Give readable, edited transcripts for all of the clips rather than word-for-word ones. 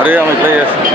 అరే ఆమె ఇట్లా చేస్తుంది.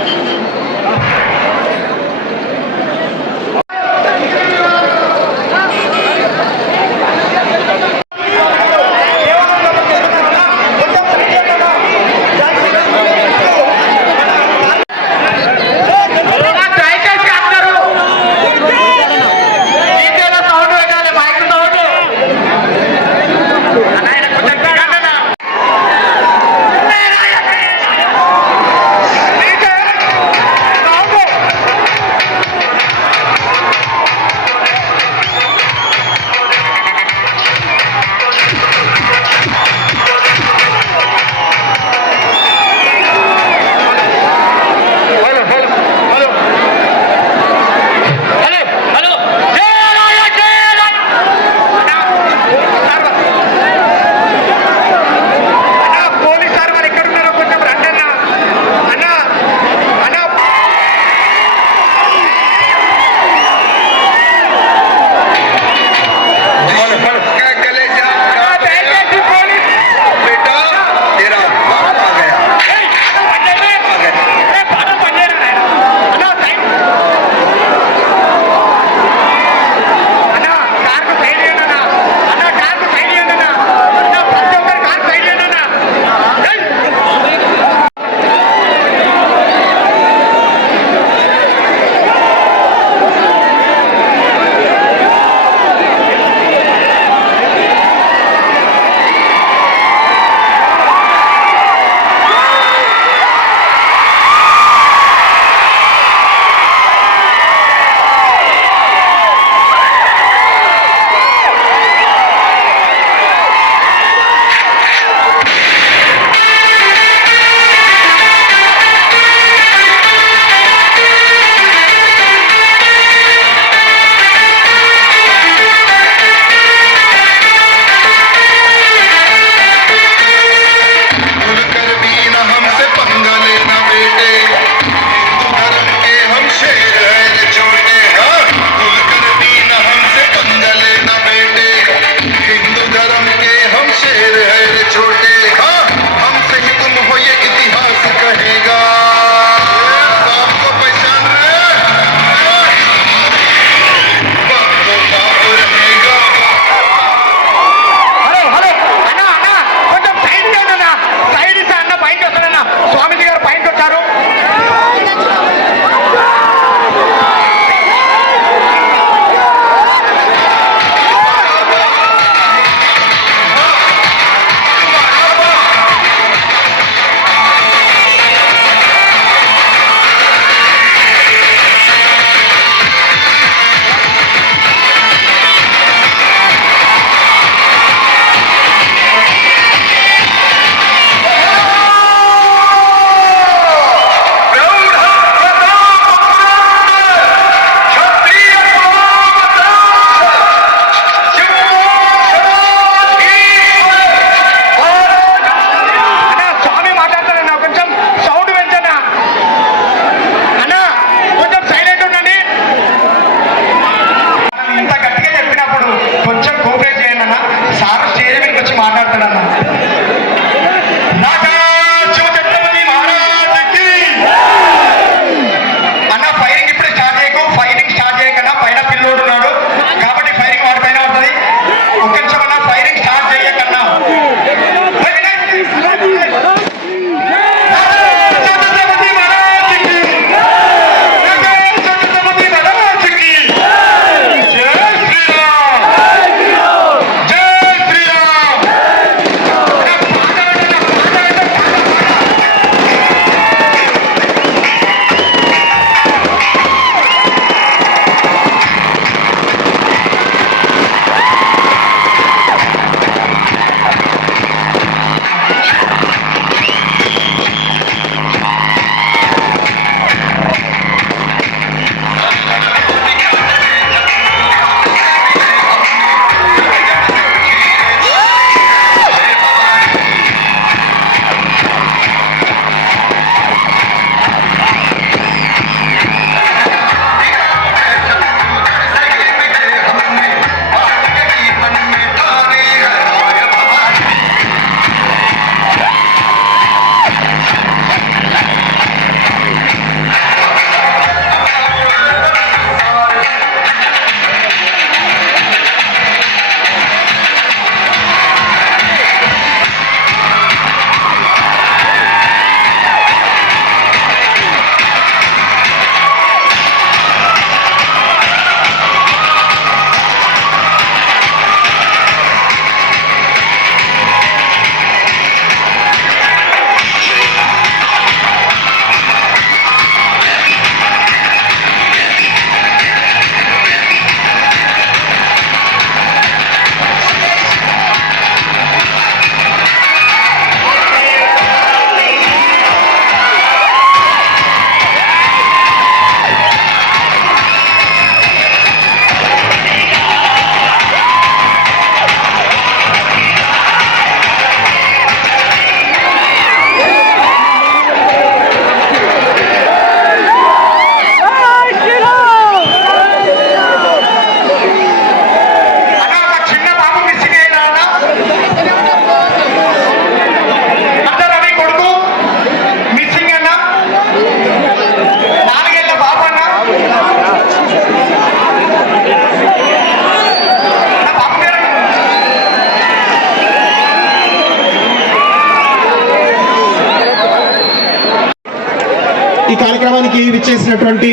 ఈ కార్యక్రమానికి విచ్చేసినటువంటి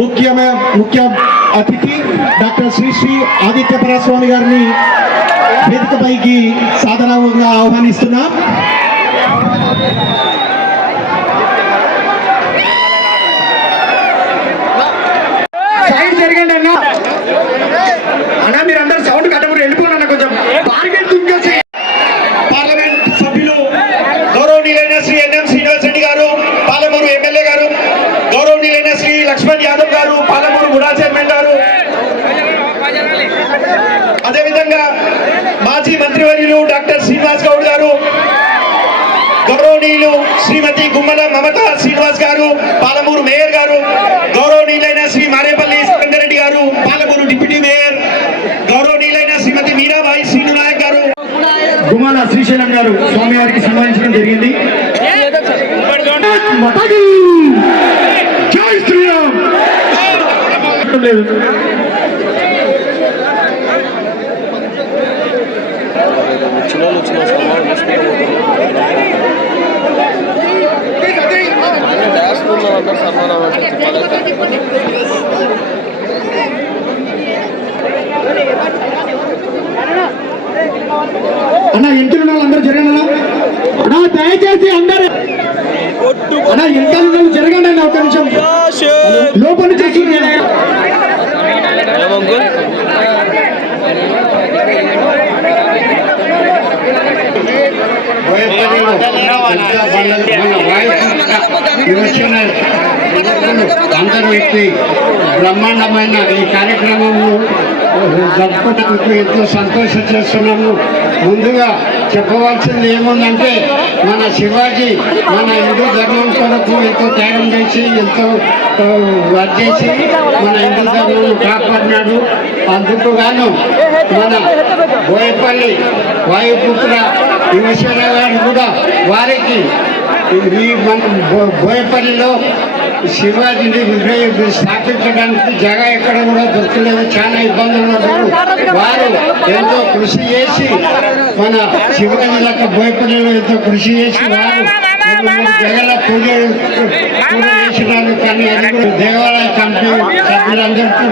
ముఖ్య అతిథి డాక్టర్ శ్రీ ఆదిత్య పరాస్వామి గారిని వేదికపైకి సాదరంగా ఆహ్వానిస్తున్నాం. జరగండి అన్న అన్న, మీరందరూ సౌండ్ కట్టబడి వెళ్ళిపోనన్న కొంచెం పార్లమెంట్ సభ్యులు గౌరవనీయులైన శ్రీ ఎన్ఎం శ్రీనివాస్ రెడ్డి గారు పాలమూరు ఎమ్మెల్యే గారు, గౌరవనీయులైన శ్రీ లక్ష్మణ్ యాదవ్ గారు పాలమూరు గుడా చైర్మన్ గారు, అదేవిధంగా మాజీ మంత్రివర్యులు డాక్టర్ శ్రీనివాస్ గౌడ్ గారు, గౌరవనీయులు శ్రీమతి గుమ్మల మమతా శ్రీనివాస్ గారు పాలమూరు మేయర్ గారు, గౌరవనీయులైన శ్రీ మారేపల్లి రెడ్డి గారు పాలమూరు డిప్యూటీ మేయర్, గౌరవనీయులైన శ్రీమతి మీరాబాయి శ్రీను నాయక్ గారు, గుమ్మల శ్రీశైలం గారు స్వామివారికి సన్మానించడం జరిగింది. జై శ్రీరామ్. అన్న ఇంట్లో అందరూ జరగండి అన్న, దయచేసి అందరూ అన్న ఇంట్లో జరగండి అన్న, ఒక నిమిషం లోపల చేసి అందరూ వ్యక్తి బ్రహ్మాండమైన ఈ కార్యక్రమంలో జరుపుకోవడానికి ఎంతో సంతోషం చేస్తున్నాము. ముందుగా చెప్పవలసింది ఏముందంటే, మన శివాజీ మన హిందూ ధర్మం కొరకు ఎంతో త్యాగం చేసి ఎంతో చేసి మన హిందూ ధర్మం కాపాడినాడు. అందుకు గాను మన బోయపల్లి వాయుపుత్ర యువశ్వరరావు గారు కూడా వారికి ఈ మన బోయపల్లిలో శివాజీని స్థాపించడానికి జగ ఎక్కడ కూడా దొరకలేదు, చాలా ఇబ్బందులు ఉన్నారు. వారు ఎంతో కృషి చేసి మన శివాజీ లెక్క బోయపల్లిలో ఎంతో కృషి చేసి వారు జగల పూజ చేసినారు. కానీ అది కూడా దేవాలయ కమిటీ సభ్యులందరితో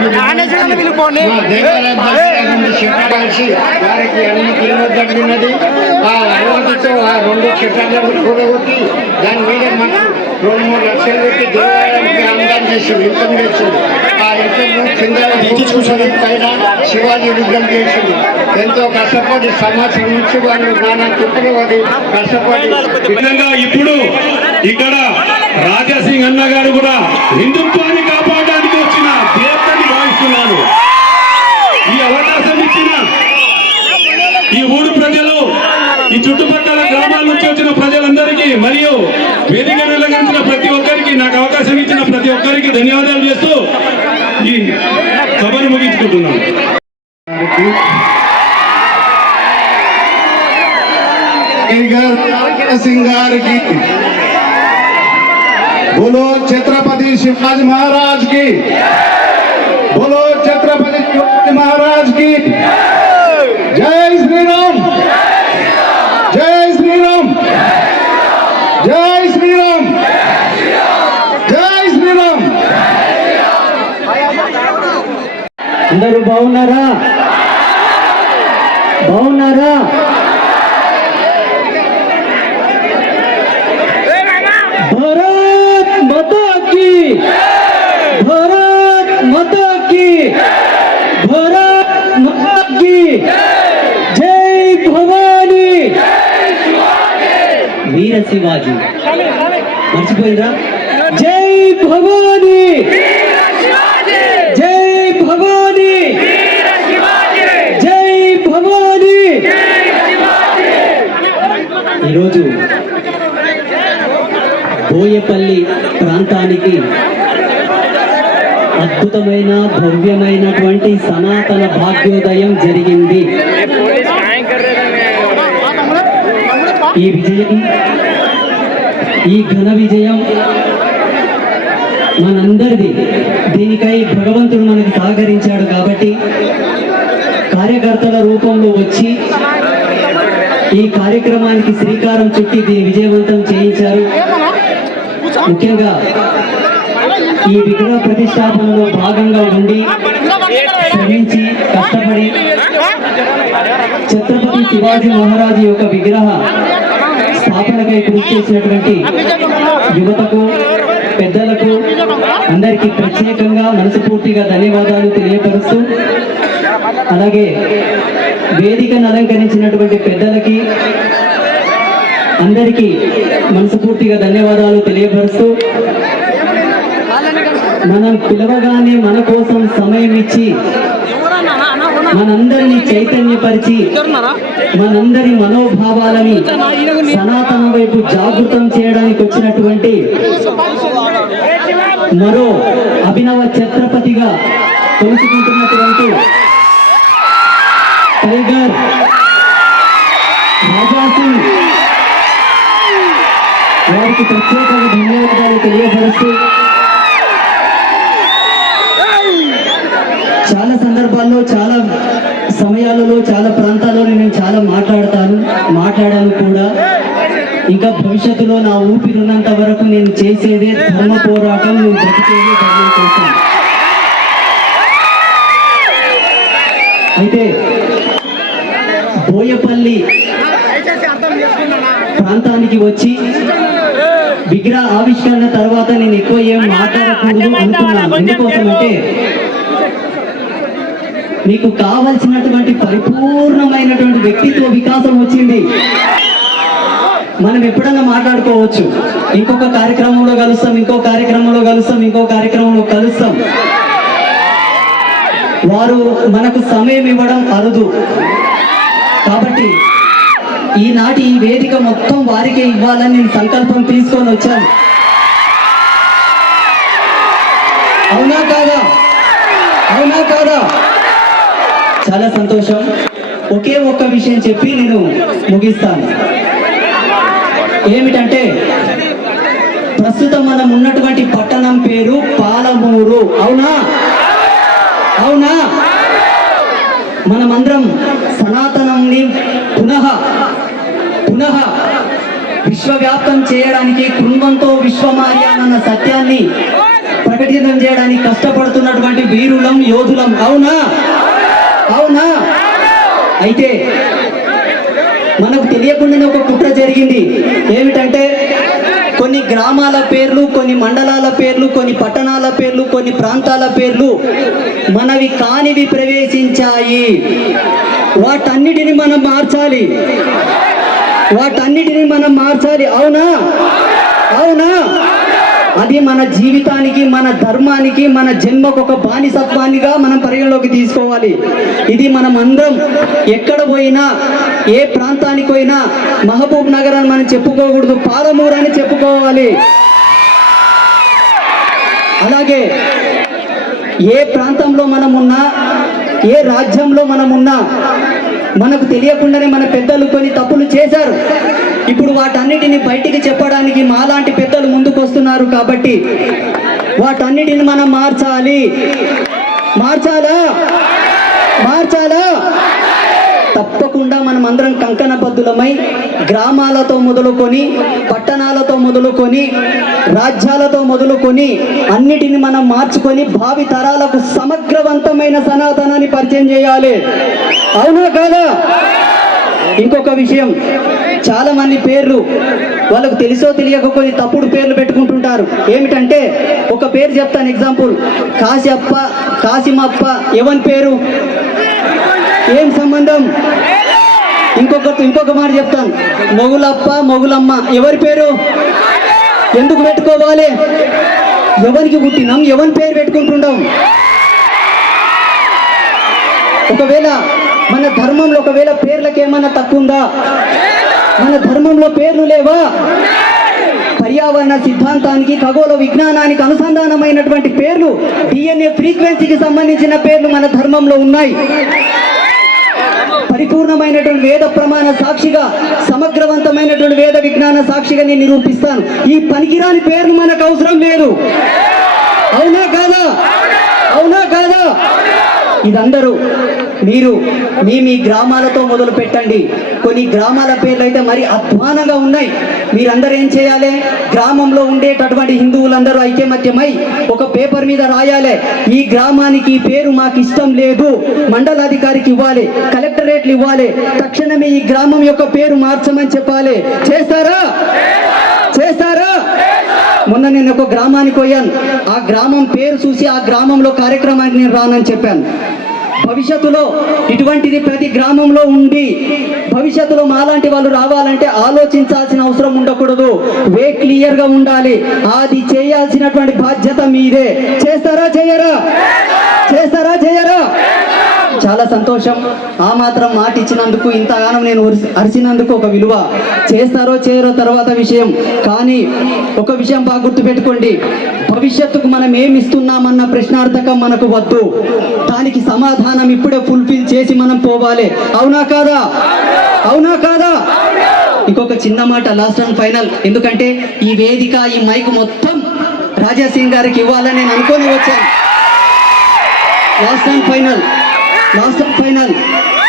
దేవాలయం కలిసి వారికి అనుమతి ఇవ్వదగినది. ఆ అనుమతితో ఆ 2 క్షేత్రాలను కూడగొట్టి దాని మీద మనకు 2-3 లక్షలు పెట్టి దేవాలయానికి అనుదానం చేసింది, ఇన్కమ్ చేసింది. ఆ ఇన్కమ్ కింద పైన శివాజీ విగ్రహం చేసింది. ఎంతో కష్టపడి సంవత్సరం నుంచి వారు నానా తిప్పలు వాడి కష్టపడి విధంగా ఇప్పుడు ఇక్కడ రాజాసింగ్ అన్న గారు కూడా హిందుత్వాన్ని కాపాడడానికి వచ్చిన దేవతని భావిస్తున్నారు. ఈ అవకాశం ఇచ్చిన ఈ ఊరు ప్రజలు, ఈ చుట్టుపక్కల గ్రామాల నుంచి వచ్చిన ప్రజలందరికీ మరియు వేదిక నిర్వహించిన ప్రతి ఒక్కరికి, నాకు అవకాశం ఇచ్చిన ప్రతి ఒక్కరికి ధన్యవాదాలు చేస్తూ ఈ సభను ముగించుకుంటున్నాను. సింగారికి बोलो छत्रपति शिवाजी महाराज की, बोलो छत्रपति शिवाजी महाराज की जय श्री राम, जय श्री राम, जय श्री राम, जय श्री राम. అందరూ బాగున్నారా? బాగున్నారా? भारत माता की, भारत माता की, भारत माता की जय भवानी. वीर शिवाजी मर्चिपोयिंद्रा? जय भवानी, जय भवानी, जय भवानी. ఈరోజు బోయపల్లి ప్రాంతానికి అద్భుతమైన భవ్యమైనటువంటి సనాతన భాగ్యోదయం జరిగింది. ఈ విజయం, ఈ ఘన విజయం మనందరిది. దీనికై భగవంతుడు మనకు సహకరించాడు కాబట్టి కార్యకర్తల రూపంలో వచ్చి ఈ కార్యక్రమానికి శ్రీకారం చుట్టి దీన్ని విజయవంతం చేయించారు. ముఖ్యంగా ఈ విగ్రహ ప్రతిష్టాపనలో భాగంగా ఉండి శ్రమించి కష్టపడి ఛత్రపతి శివాజీ మహారాజు యొక్క విగ్రహ స్థాపనకై కృషి చేసినటువంటి యువతకు పెద్దలకు అందరికీ ప్రత్యేకంగా మనస్ఫూర్తిగా ధన్యవాదాలు తెలియపరుస్తూ, అలాగే వేదికను అలంకరించినటువంటి పెద్దలకి అందరికీ మనస్ఫూర్తిగా ధన్యవాదాలు తెలియపరుస్తూ, మనం పిలవగానే మన కోసం సమయం ఇచ్చి మనందరినీ చైతన్యపరిచి మనందరి మనోభావాలని సనాతన వైపు జాగృతం చేయడానికి వచ్చినటువంటి మరో అభినవ ఛత్రపతిగా కొలుచుకుంటున్నటువంటి టైగర్ రాజా సింగ్ వారికి ప్రత్యేకంగా ధన్యవాదాలు తెలియపరుస్తూ, చాలా సందర్భాల్లో చాలా సమయాలలో చాలా ప్రాంతాల్లో నేను చాలా మాట్లాడాను కూడా. ఇంకా భవిష్యత్తులో నా ఊపిరి ఉన్నంత వరకు నేను చేసేదే ధర్మ పోరాటం, నేను బ్రతికేదే ధర్మం కోసం. అయితే బోయపల్లి ప్రాంతానికి వచ్చి విగ్రహ ఆవిష్కరణ తర్వాత నేను ఎక్కువ ఏం మాట్లాడకూడదు అనుకున్నాను. ఎందుకోసం అంటే మీకు కావలసినటువంటి పరిపూర్ణమైనటువంటి వ్యక్తిత్వ వికాసం వచ్చింది. మనం ఎప్పుడన్నా మాట్లాడుకోవచ్చు, ఇంకొక కార్యక్రమంలో కలుస్తాం, ఇంకో కార్యక్రమంలో కలుస్తాం. వారు మనకు సమయం ఇవ్వడం అరుదు. కాబట్టి ఈనాటి ఈ వేదిక మొత్తం వారికే ఇవ్వాలని నేను సంకల్పం తీసుకొని వచ్చాను. అవునా కాదా? చాలా సంతోషం. ఒకే ఒక్క విషయం చెప్పి నేను ముగిస్తాను. ఏమిటంటే, ప్రస్తుతం మనం ఉన్నటువంటి పట్టణం పేరు పాలమూరు. అవునా? మనమందరం సనాతనంని పునః విశ్వవ్యాప్తం చేయడానికి, కృణ్వంతో విశ్వమార్యానన్న సత్యాన్ని ప్రకటితం చేయడానికి కష్టపడుతున్నటువంటి వీరులం, యోధులం. అవునా? అయితే మనకు తెలియకుండానే ఒక కుట్ర జరిగింది. ఏమిటంటే, కొన్ని గ్రామాల పేర్లు, కొన్ని మండలాల పేర్లు, కొన్ని పట్టణాల పేర్లు, కొన్ని ప్రాంతాల పేర్లు మనవి కానివి ప్రవేశించాయి. వాటన్నిటిని మనం మార్చాలి. అవునా? అది మన జీవితానికి, మన ధర్మానికి, మన జన్మకు ఒక బానిసత్వాన్నిగా మనం పరిగణలోకి తీసుకోవాలి. ఇది మనం అందరం ఎక్కడ పోయినా, ఏ ప్రాంతానికి పోయినా మహబూబ్ నగర్ అని మనం చెప్పుకోకూడదు, పాలమూరు అని చెప్పుకోవాలి. అలాగే ఏ ప్రాంతంలో మనం ఉన్నా, ఏ రాజ్యంలో మనం ఉన్నా, మనకు తెలియకుండానే మన పెద్దలు కొన్ని తప్పులు చేశారు. ఇప్పుడు వాటన్నిటిని బయటికి చెప్పడానికి మాలాంటి పెద్దలు ముందుకు వస్తున్నారు. కాబట్టి వాటన్నిటిని మనం మార్చాలా? తప్పకుండా మనం అందరం కంకణబద్ధులమై గ్రామాలతో మొదలుకొని, పట్టణాలతో మొదలుకొని, రాజ్యాలతో మొదలుకొని అన్నిటిని మనం మార్చుకొని భావి తరాలకు సమగ్రవంతమైన సనాతనాన్ని పరిచయం చేయాలి. అవునా కాదా? ఇంకొక విషయం, చాలా మంది పేర్లు వాళ్ళకు తెలుసో తెలియక కొన్ని తప్పుడు పేర్లు పెట్టుకుంటుంటారు. ఏమిటంటే, ఒక పేరు చెప్తాను, ఎగ్జాంపుల్, కాసిమప్ప. ఎవరి పేరు? ఏం సంబంధం? ఇంకొక మాట చెప్తాను, మొగులప్ప, మొగులమ్మ. ఎవరి పేరు? ఎందుకు పెట్టుకోవాలి? ఎవరికి పుట్టినాం, ఎవరి పేరు పెట్టుకుంటుంటాం? ఒకవేళ మన ధర్మంలో ఒకవేళ పేర్లకు ఏమన్నా తక్కువ ఉందా? మన ధర్మంలో పేర్లు లేవా? పర్యావరణ సిద్ధాంతానికి, ఖగోళ విజ్ఞానానికి అనుసంధానమైనటువంటి పేర్లు, DNA ఫ్రీక్వెన్సీకి సంబంధించిన పేర్లు మన ధర్మంలో ఉన్నాయి. పరిపూర్ణమైనటువంటి వేద ప్రమాణ సాక్షిగా, సమగ్రవంతమైనటువంటి వేద విజ్ఞాన సాక్షిగా నేను నిరూపిస్తాను. ఈ పనికిరాని పేర్లు మనకు అవసరం లేదు. అవునా కాదా? ఇదందరూ మీరు మీ గ్రామాలతో మొదలు పెట్టండి. కొన్ని గ్రామాల పేర్లు అయితే మరి అధ్వానంగా ఉన్నాయి. మీరందరూ ఏం చేయాలి? గ్రామంలో ఉండేటటువంటి హిందువులందరూ ఐక్యమత్యమై ఒక పేపర్ మీద రాయాలి, ఈ గ్రామానికి ఈ పేరు మాకు ఇష్టం లేదు, మండలాధికారికి ఇవ్వాలి, కలెక్టరేట్లు ఇవ్వాలి, తక్షణమే ఈ గ్రామం యొక్క పేరు మార్చమని చెప్పాలి. చేస్తారా? చేస్తారా? మొన్న నేను ఒక గ్రామానికి పోయాను. ఆ గ్రామం పేరు చూసి ఆ గ్రామంలో కార్యక్రమానికి నేను రానని చెప్పాను. భవిష్యత్తులో ఇటువంటిది ప్రతి గ్రామంలో ఉండి భవిష్యత్తులో మాలాంటి వాళ్ళు రావాలంటే ఆలోచించాల్సిన అవసరం ఉండకూడదు. వే క్లియర్గా ఉండాలి. అది చేయాల్సినటువంటి బాధ్యత మీదే. చేస్తారా? చేయరా? చేస్తారా? చేయరా? చాలా సంతోషం. ఆ మాత్రం మాట ఇచ్చినందుకు, ఇంతగానం నేను అరిచినందుకు ఒక విలువ. చేస్తారో చేయరో తర్వాత విషయం. కానీ ఒక విషయం బాగా గుర్తుపెట్టుకోండి, భవిష్యత్తుకు మనం ఏమి ఇస్తున్నామన్న ప్రశ్నార్థకం మనకు వద్దు. దానికి సమాధానం ఇప్పుడే ఫుల్ఫిల్ చేసి మనం పోవాలి. అవునా కాదా? అవునా కాదా? ఇంకొక చిన్న మాట, లాస్ట్ అండ్ ఫైనల్. ఎందుకంటే ఈ వేదిక, ఈ మైక్ మొత్తం రాజా సింగ్ గారికి ఇవ్వాలని నేను అనుకొని వచ్చాను. లాస్ట్ అండ్ ఫైనల్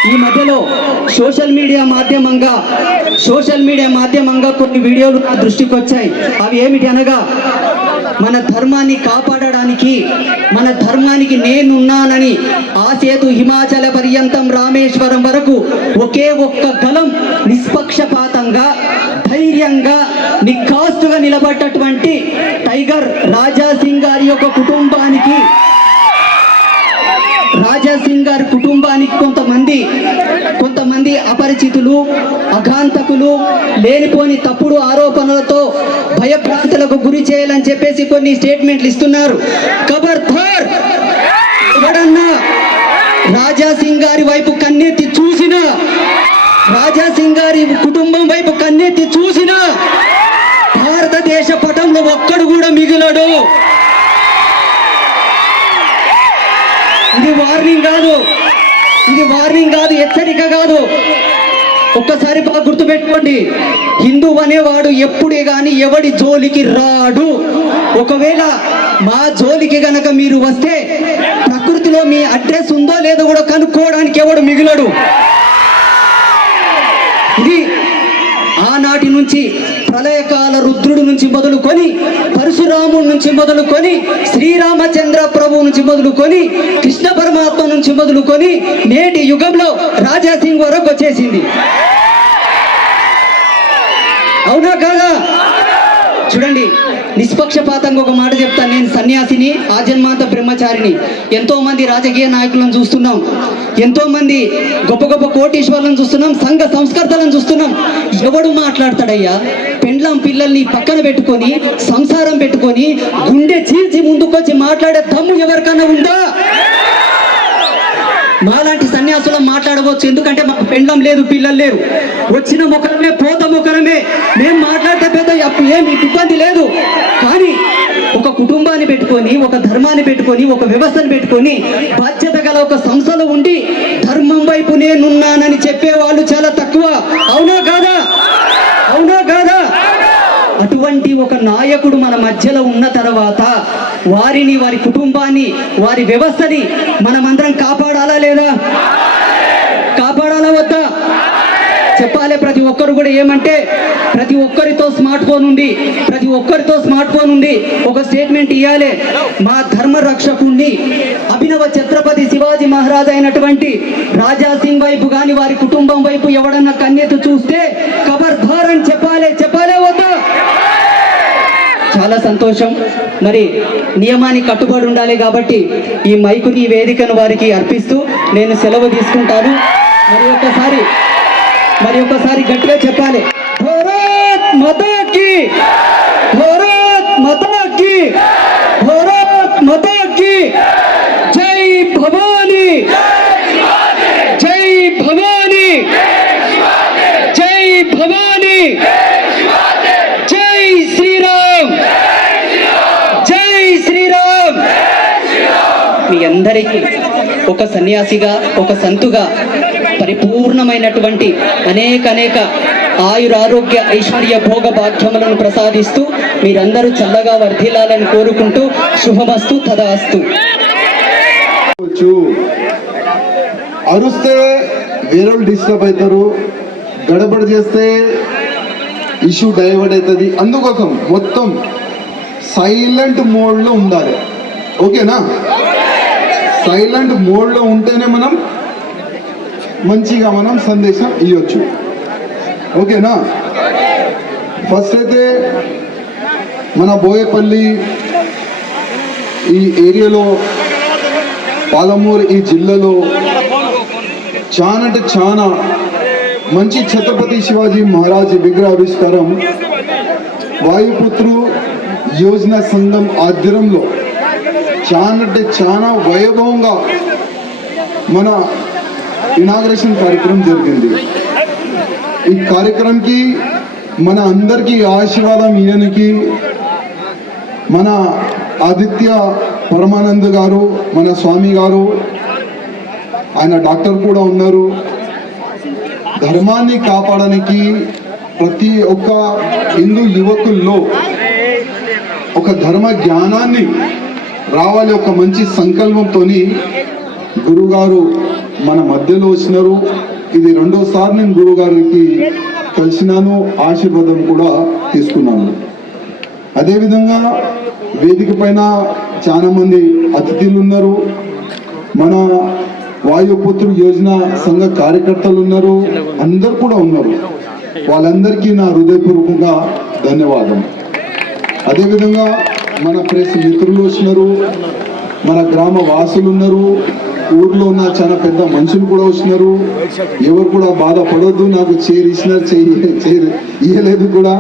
ఈ మధ్యలో సోషల్ మీడియా మాధ్యమంగా కొన్ని వీడియోలు నా దృష్టికి వచ్చాయి. అవి ఏమిటి అనగా, మన ధర్మాన్ని కాపాడడానికి, మన ధర్మానికి నేనున్నానని ఆ సేతు హిమాచల పర్యంతం రామేశ్వరం వరకు ఒకే ఒక్క గలం నిష్పక్షపాతంగా, ధైర్యంగా, నిఖాస్తుగా నిలబడ్డటువంటి టైగర్ రాజా సింగ్ గారి యొక్క కుటుంబానికి, రాజా సింగ్ గారి కుటుంబానికి కొంతమంది అపరిచితులు, అఘాంతకులు లేనిపోని తప్పుడు ఆరోపణలతో భయభ్రాంతులకు గురి చేయాలని చెప్పేసి కొన్ని స్టేట్మెంట్లు ఇస్తున్నారు. ఖబర్దార్! ఎవడన్నా రాజా సింగ్ గారి వైపు కన్నెత్తి చూసినా, రాజా సింగ్ గారి కుటుంబం వైపు కన్నెత్తి చూసినా భారతదేశ పటంలో ఒక్కడు కూడా మిగిలడు. ఇది వార్నింగ్ కాదు, హెచ్చరిక కాదు. ఒక్కసారి బాగా గుర్తుపెట్టుకోండి, హిందూ అనేవాడు ఎప్పుడే గాని ఎవడి జోలికి రాడు. ఒకవేళ మా జోలికి గనక మీరు వస్తే ప్రకృతిలో మీ అడ్రస్ ఉందో లేదో కూడా కనుక్కోవడానికి ఎవడు మిగిలడు. ఇది ఆనాటి నుంచి ప్రళయకాల రుద్రుడు నుంచి మొదలుకొని, పరశురాముడి నుంచి మొదలుకొని, శ్రీరామచంద్ర ప్రభు నుంచి మొదలుకొని, కృష్ణ పరమాత్మ నుంచి మొదలుకొని నేటి యుగంలో రాజా సింగ్ వరకు వచ్చేసింది. అవునా కాదా? చూడండి, నిష్పక్షపాతంగా ఒక మాట చెప్తాను. నేను సన్యాసిని, ఆజన్మాంత బ్రహ్మచారిని. ఎంతో మంది రాజకీయ నాయకులను చూస్తున్నాం, ఎంతో మంది గొప్ప గొప్ప కోటీశ్వరులను చూస్తున్నాం, సంఘ సంస్కర్తలను చూస్తున్నాం. ఎవడు మాట్లాడతాడయ్యా? పెండ్లం పిల్లల్ని పక్కన పెట్టుకొని, సంసారం పెట్టుకొని, గుండె చీల్చి ముందుకొచ్చి మాట్లాడే దమ్ము ఎవరికన్నా ఉందా? మాలాంటి సన్యాసులం మాట్లాడవచ్చు, ఎందుకంటే మాకు పెండ్లం లేదు, పిల్లలు లేరు. వచ్చిన ముఖరమే, పోత ముఖరమే. మేము మాట్లాడితే పెద్ద ఏమి ఇబ్బంది లేదు. కానీ ఒక కుటుంబాన్ని పెట్టుకొని, ఒక ధర్మాన్ని పెట్టుకొని, ఒక వ్యవస్థను పెట్టుకొని, బాధ్యత గల ఒక సంస్థలో ఉండి ధర్మం వైపు నేనున్నానని చెప్పేవాళ్ళు చాలా తక్కువ. అవునా కాదా? అవునా కాదా? అటువంటి ఒక నాయకుడు మన మధ్యలో ఉన్న తర్వాత వారిని, వారి కుటుంబాన్ని, వారి వ్యవస్థని మనమందరం కాపాడాలా లేదా? కాపాడాలా వద్దా? చెప్పాలి. ప్రతి ఒక్కరు కూడా ఏమంటే, ప్రతి ఒక్కరితో స్మార్ట్ ఫోన్ ఉంది, ఒక స్టేట్మెంట్ ఇవ్వాలి. మా ధర్మ రక్షకుణ్ణి, అభినవ ఛత్రపతి శివాజీ మహారాజ్ అయినటువంటి రాజా సింగ్ వైపు కానీ, వారి కుటుంబం వైపు ఎవడన్నా కన్నెత్తి చూస్తే ఖబర్దార్ అని చెప్పాలే వద్దా? చాలా సంతోషం. మరి నియమానికి కట్టుబడి ఉండాలి కాబట్టి ఈ మైకుని, ఈ వేదికను వారికి అర్పిస్తూ నేను సెలవు తీసుకుంటాను. మరి ఒక్కసారి గట్టిగా చెప్పాలి, భారత్ మాతా కీ, భారత్ మాతా కీ, భారత్ మాతా కీ, జై భవానీ, జై భవానీ, జై భవానీ, జై శ్రీరామ్, జై శ్రీరామ్. మీ అందరికీ ఒక సన్యాసిగా, ఒక సంతుగా పరిపూర్ణమైనటువంటి అనేక ఆయురారోగ్య ఐశ్వర్య భోగ భాగ్యములను ప్రసాదిస్తూ మీరందరూ చల్లగా వర్ధిల్లాలని కోరుకుంటూ శుభమస్తు తదాస్తు. అరుస్తే వేరే డిస్టర్బ్ అవుతారు, గడబడి చేస్తే ఇష్యూ డైవర్ట్ అవుతుంది. అందుకోసం మొత్తం సైలెంట్ మోడ్లో ఉండాలి. ఓకేనా? సైలెంట్ మోడ్లో ఉంటేనే మనం మంచిగా మనం సందేశం ఇవ్వచ్చు. ఓకేనా? ఫస్ట్ అయితే మన బోయపల్లి ఈ ఏరియాలో, పాలమూరు ఈ జిల్లాలో చాలా అంటే చాలా మంచి ఛత్రపతి శివాజీ మహారాజ్ విగ్రహావిష్కారం వాయుపుత్రు యోజన సంఘం ఆధ్వర్యంలో చాలా అంటే చాలా వైభవంగా మన ఇనాగ్రేషన్ కార్యక్రమం జరిగింది. ఈ కార్యక్రమంకి మన అందరికీ ఆశీర్వాదం ఇయ్యడానికి మన ఆదిత్య పరమానంద్ గారు, మన స్వామి గారు, ఆయన డాక్టర్ కూడా ఉన్నారు. ధర్మాన్ని కాపాడడానికి ప్రతి ఒక్క హిందూ యువకుల్లో ఒక ధర్మ జ్ఞానాన్ని రావాలి, ఒక మంచి సంకల్పంతో గురుగారు మన మధ్యలో వచ్చినారు. ఇది రెండోసారి నేను గురుగారికి కలిసినాను, ఆశీర్వాదం కూడా తీసుకున్నాను. అదేవిధంగా వేదిక పైన చాలా మంది అతిథులు ఉన్నారు, మన వాయుపుత్ర యోజన సంఘ కార్యకర్తలు ఉన్నారు, అందరు కూడా ఉన్నారు. వాళ్ళందరికీ నా హృదయపూర్వకంగా ధన్యవాదం. అదేవిధంగా మన ప్రెస్ మిత్రులు వచ్చినారు, మన గ్రామ వాసులు ఉన్నారు, ఊర్లో ఉన్న చాలా పెద్ద మనుషులు కూడా వచ్చినారు. ఎవరు కూడా బాధపడొద్దు, నాకు చేరిసినారు ఇయ్యలేదు కూడా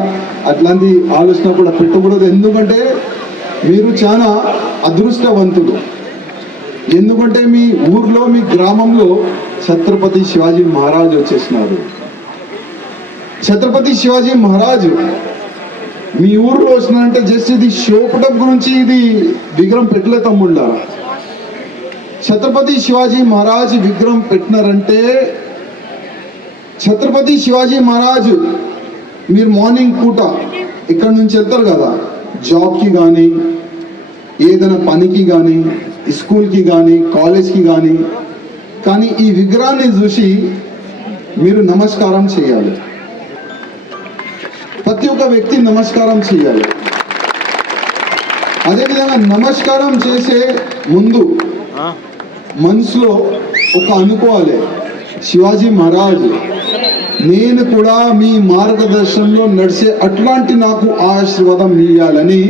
అట్లాంటి ఆలోచన కూడా పెట్టకూడదు. ఎందుకంటే మీరు చాలా అదృష్టవంతులు. ఎందుకంటే మీ ఊర్లో, మీ గ్రామంలో ఛత్రపతి శివాజీ మహారాజ్ వచ్చేసినారు. ఛత్రపతి శివాజీ మహారాజ్ మీ ఊర్లో వచ్చినారంటే జస్ట్ ఇది షోపటం గురించి ఇది విగ్రహం పెట్టలే తమ్ముళ్ళ. ఛత్రపతి శివాజీ మహారాజ్ విగ్రహం పెట్టినారంటే ఛత్రపతి శివాజీ మహారాజ్ మీరు మార్నింగ్ పూట ఇక్కడ నుంచి వెళ్తారు కదా, జాబ్కి కానీ ఏదైనా పనికి కానీ స్కూల్కి కానీ కాలేజ్కి కానీ ఈ విగ్రహాన్ని చూసి మీరు నమస్కారం చేయాలి. ప్రతి ఒక్క వ్యక్తి నమస్కారం చేయాలి. అదేవిధంగా నమస్కారం చేసే ముందు మనసులో ఒక అనుకోవాలి, శివాజీ మహారాజ్ నేను కూడా మీ మార్గదర్శనంలో నడిచే అట్లాంటి నాకు ఆశీర్వాదం ఇవ్వాలని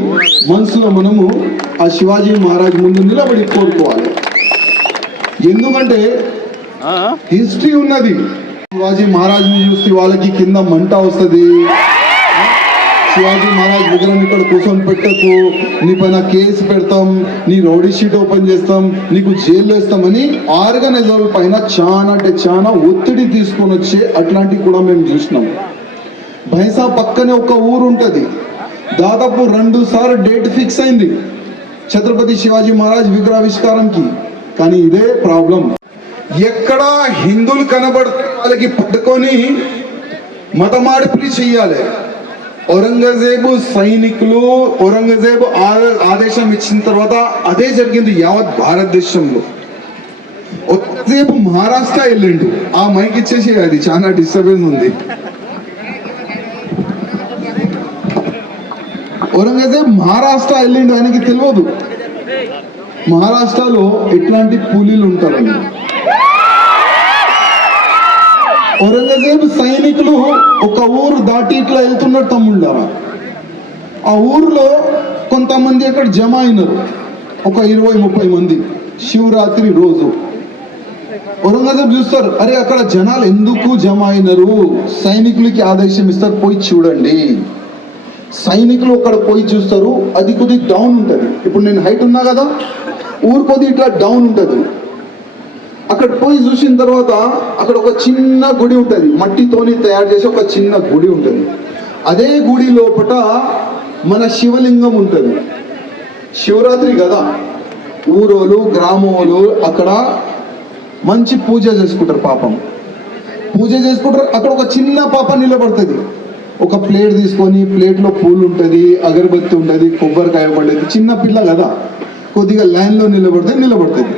మనసులో మనము ఆ శివాజీ మహారాజ్ ముందు నిలబడి కోరుకోవాలి. ఎందుకంటే హిస్టరీ ఉన్నది. శివాజీ మహారాజ్ని చూస్తే వాళ్ళకి కింద మంట వస్తుంది. శివాజీ మహారాజ్ విగ్రహం ఇక్కడ కూర్చొని పెట్టకు, నీ పైన కేసు పెడతాం, నీ రౌడీ షీట్ ఓపెన్ చేస్తాం, నీకు జైల్లో వేస్తామని ఆర్గనైజర్ పైన చాలా అంటే చాలా ఒత్తిడి తీసుకొని వచ్చే అట్లాంటివి కూడా మేము చూసినాం. బైసా పక్కనే ఒక ఊరు ఉంటుంది, దాదాపు 2 సార్లు డేట్ ఫిక్స్ అయింది ఛత్రపతి శివాజీ మహారాజ్ విగ్రహావిష్కారంకి. కానీ ఇదే ప్రాబ్లం, ఎక్కడ హిందువులు కనబడితే వాళ్ళకి పట్టుకొని మతమార్పిడి చెయ్యాలి. ఔరంగజేబు సైనికులు ఔరంగజేబు ఆదేశం ఇచ్చిన తర్వాత అదే జరిగింది యావత్ భారతదేశంలో. ఒకసేపు మహారాష్ట్ర వెళ్ళిండు, ఆ మైక్ ఇచ్చేసి అది చాలా డిస్టర్బెన్స్ ఉంది. ఔరంగజేబ్ మహారాష్ట్ర వెళ్ళిండు, ఆయనకి తెలియదు మహారాష్ట్రలో ఎట్లాంటి కూలీలు ఉంటారని. ఔరంగజేబు సైనికులు ఒక ఊరు దాటి ఇట్లా వెళ్తున్నారు తమ్ముళ్ళారా. ఆ ఊర్లో కొంతమంది అక్కడ జమ అయినారు, ఒక 20-30 మంది. శివరాత్రి రోజు ఔరంగజేబు చూస్తారు, అరే అక్కడ జనాలు ఎందుకు జమ అయినారు, సైనికులకి ఆదేశం ఇస్తారు, పోయి చూడండి. సైనికులు అక్కడ పోయి చూస్తారు, అది కొద్దిగా డౌన్ ఉంటుంది. ఇప్పుడు నేను హైట్ ఉన్నా కదా, ఊరు కొద్దిగా ఇట్లా డౌన్ ఉంటుంది. అక్కడ పోయి చూసిన తర్వాత అక్కడ ఒక చిన్న గుడి ఉంటుంది, మట్టితోని తయారు చేసి ఒక చిన్న గుడి ఉంటుంది. అదే గుడి లోపల మన శివలింగం ఉంటుంది. శివరాత్రి కదా, ఊరోళ్ళు గ్రామోళ్ళు అక్కడ మంచి పూజ చేసుకుంటారు. పాపం పూజ చేసుకుంటారు. అక్కడ ఒక చిన్న పాప నిలబడుతుంది, ఒక ప్లేట్ తీసుకొని ప్లేట్లో పూలు ఉంటుంది, అగరబత్తి ఉంటుంది, కొబ్బరికాయ పడుతుంది. చిన్న పిల్ల కదా, కొద్దిగా లైన్లో నిలబడుతుంది.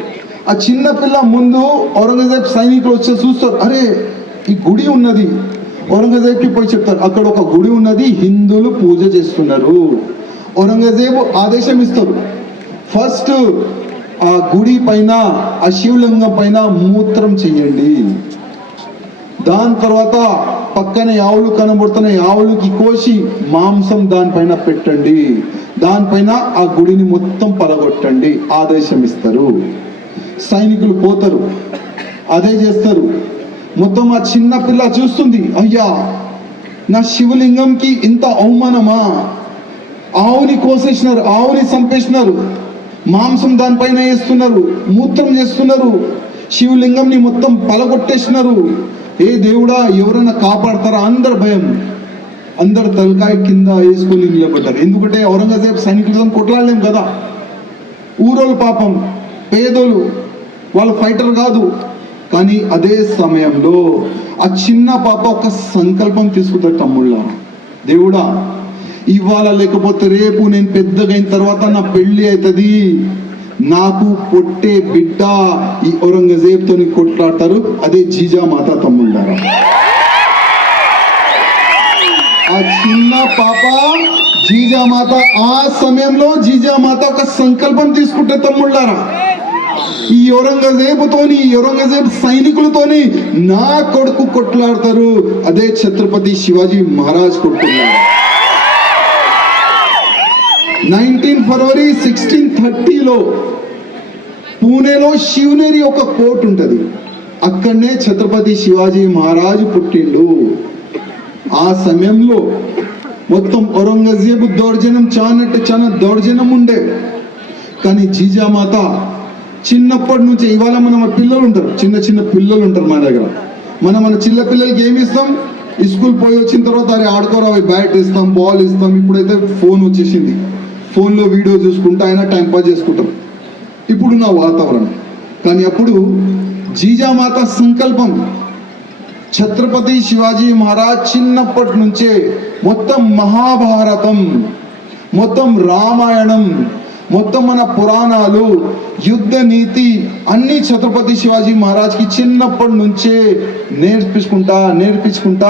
ఆ చిన్న పిల్ల ముందు ఔరంగజేబ్ సైనికులు వచ్చి చూస్తారు, అరే ఈ గుడి ఉన్నది. ఔరంగజేబ్కి పోయి చెప్తారు, అక్కడ ఒక గుడి ఉన్నది, హిందువులు పూజ చేస్తున్నారు. ఔరంగజేబు ఆదేశం ఇస్తారు, ఫస్ట్ ఆ గుడి పైన, ఆ శివలింగం పైన మూత్రం చెయ్యండి. దాని తర్వాత పక్కన ఆవులు కనబడుతున్న ఆవులకి కోసి మాంసం దానిపైన పెట్టండి, దానిపైన ఆ గుడిని మొత్తం పలగొట్టండి ఆదేశం ఇస్తారు. సైనికులు పోతారు, అదే చేస్తారు. మొత్తం ఆ చిన్న పిల్ల చూస్తుంది, అయ్యా నా శివలింగంకి ఇంత అవమానమా, ఆవుని కోసేసినారు, ఆవుని చంపేసినారు, మాంసం దానిపైన వేస్తున్నారు, మూత్రం చేస్తున్నారు, శివలింగంని మొత్తం పలగొట్టేసినారు. ఏ దేవుడా ఎవరైనా కాపాడతారా? అందరు భయం, అందరు తలకాయ కింద వేసుకొని నిలబడ్డారు. ఎందుకంటే ఔరంగజేబ్ సైనికులతో కొట్లాడలేం కదా, ఊరోళ్ళు పాపం పేదోళ్ళు, వాళ్ళు ఫైటర్ కాదు. కానీ అదే సమయంలో ఆ చిన్న పాప ఒక సంకల్పం తీసుకుంటారు, తమ్ముళ్ళ దేవుడా ఇవాళ లేకపోతే రేపు నేను పెద్దగా అయిన తర్వాత నా పెళ్లి అవుతుంది, నాకు పొట్టే బిడ్డ ఈ ఔరంగజేబ్ తోని కొట్లాడతారు, అదే జీజామాత. తమ్ముళ్ళారా ఆ చిన్న పాప జీజామాత, ఆ సమయంలో జీజామాత ఒక సంకల్పం తీసుకుంటే తమ్ముళ్ళారా, ఈ ఔరంగజేబుతోని, ఈ ఔరంగజేబ్ సైనికులతోని నా కొడుకు కొట్లాడతారు, అదే ఛత్రపతి శివాజీ మహారాజ్ కొట్టుకున్నారు. 19 ఫిబ్రవరి 1630లో పూణేలో శివనేరి ఒక కోర్టు ఉంటుంది, అక్కడనే ఛత్రపతి శివాజీ మహారాజు పుట్టిండు. ఆ సమయంలో మొత్తం ఔరంగజేబు దౌర్జన్యం చాలా దౌర్జన్యం ఉండే. కానీ జీజామాత చిన్నప్పటి నుంచి, ఇవాళ మన పిల్లలు ఉంటారు, చిన్న చిన్న పిల్లలు ఉంటారు మన దగ్గర, మన చిన్న పిల్లలకి ఏమి ఇస్తాం, స్కూల్ పోయి వచ్చిన తర్వాత అరే ఆడుకోరా, బ్యాట్ ఇస్తాం, బాల్ ఇస్తాం. ఇప్పుడైతే ఫోన్ వచ్చేసింది, ఫోన్లో వీడియో చూసుకుంటూ ఆయన టైంపాస్ చేసుకుంటారు, ఇప్పుడున్న వాతావరణం. కానీ అప్పుడు జీజామాత సంకల్పం, ఛత్రపతి శివాజీ మహారాజ్ చిన్నప్పటి నుంచే మొత్తం మహాభారతం, మొత్తం రామాయణం, మొత్తం మన పురాణాలు, యుద్ధ నీతి అన్ని ఛత్రపతి శివాజీ మహారాజ్కి చిన్నప్పటి నుంచే నేర్పించుకుంటా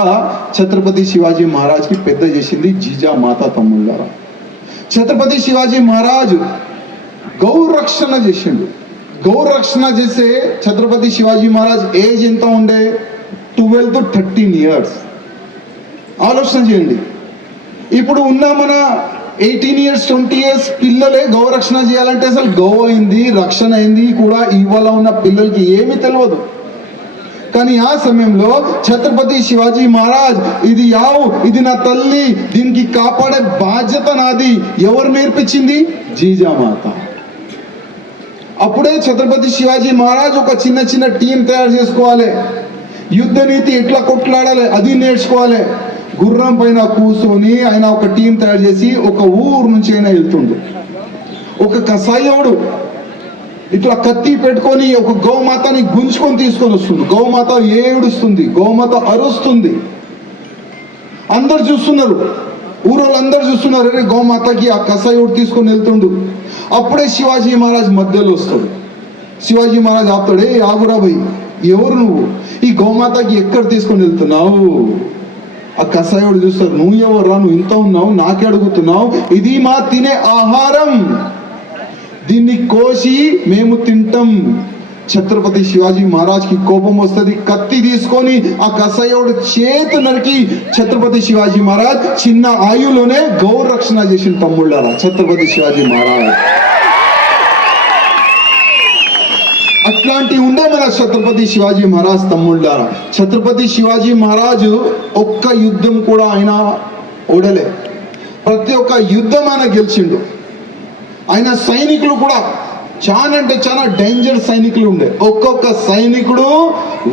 ఛత్రపతి శివాజీ మహారాజ్కి పెద్ద చేసింది జీజామాత. తమ్ముళ్ళారా ఛత్రపతి శివాజీ మహారాజ్ గౌరక్షణ చేసిండు. గౌరక్షణ చేసే ఛత్రపతి శివాజీ మహారాజ్ ఏజ్ ఎంత ఉండే, 12 to 13 years. ఆలోచన చేయండి, ఇప్పుడు ఉన్న మన 18 years 20 years పిల్లలే గౌరక్షణ చేయాలంటే అసలు గౌ అయింది, రక్షణ అయింది కూడా ఇవాళ ఉన్న పిల్లలకి ఏమీ తెలియదు. కానీ ఆ సమయంలో ఛత్రపతి శివాజీ మహారాజ్, ఇది యావు, ఇది నా తల్లి, దీనికి కాపాడే బాధ్యత నాది. ఎవరు నేర్పించింది? జీజామాత. అప్పుడే ఛత్రపతి శివాజీ మహారాజ్ ఒక చిన్న టీం తయారు చేసుకోవాలి, యుద్ధ నీతి ఎట్లా కొట్లాడాలి అది నేర్చుకోవాలి. గుర్రం పైన కూర్చొని ఆయన ఒక టీం తయారు చేసి ఒక ఊరు నుంచి అయినా వెళ్తుండు. ఒక కసాయోడు ఇట్లా కత్తి పెట్టుకొని ఒక గోమాతని గుంజుకొని తీసుకొని వస్తుంది. గోమాత ఏడుస్తుంది, గోమాత అరుస్తుంది, అందరు చూస్తున్నారు, ఊరోళ్ళందరూ చూస్తున్నారు. అరే గోమాతకి ఆ కసాయోడు తీసుకొని వెళ్తుండు. అప్పుడే శివాజీ మహారాజ్ మధ్యలో వస్తాడు. శివాజీ మహారాజ్ ఆపుతాడే, ఆగురా భయ్, ఎవరు నువ్వు, ఈ గోమాతకి ఎక్కడ తీసుకొని వెళ్తున్నావు? ఆ కసాయోడు చూస్తారు, నువ్వు ఎవర్రా, నువ్వు ఇంత ఉన్నావు, నాకే అడుగుతున్నావు, ఇది మా తినే ఆహారం, దీన్ని కోసి మేము తింటాం. ఛత్రపతి శివాజీ మహారాజ్ కి కోపం వస్తుంది, కత్తి తీసుకొని ఆ కసాయోడు చేతి నరికి ఛత్రపతి శివాజీ మహారాజ్ చిన్న ఆయులోనే గౌరక్షణ చేసిన. తమ్ముళ్ళారా ఛత్రపతి శివాజీ మహారాజ్ అట్లాంటి ఉండే మన ఛత్రపతి శివాజీ మహారాజ్. తమ్ముళ్ళారా ఛత్రపతి శివాజీ మహారాజు ఒక్క యుద్ధం కూడా ఆయన ఓడలే, ప్రతి ఒక్క యుద్ధం ఆయన గెలిచిండు. ఆయన సైనికులు కూడా చాలా అంటే చాలా డేంజర్ సైనికులు ఉండే. ఒక్కొక్క సైనికుడు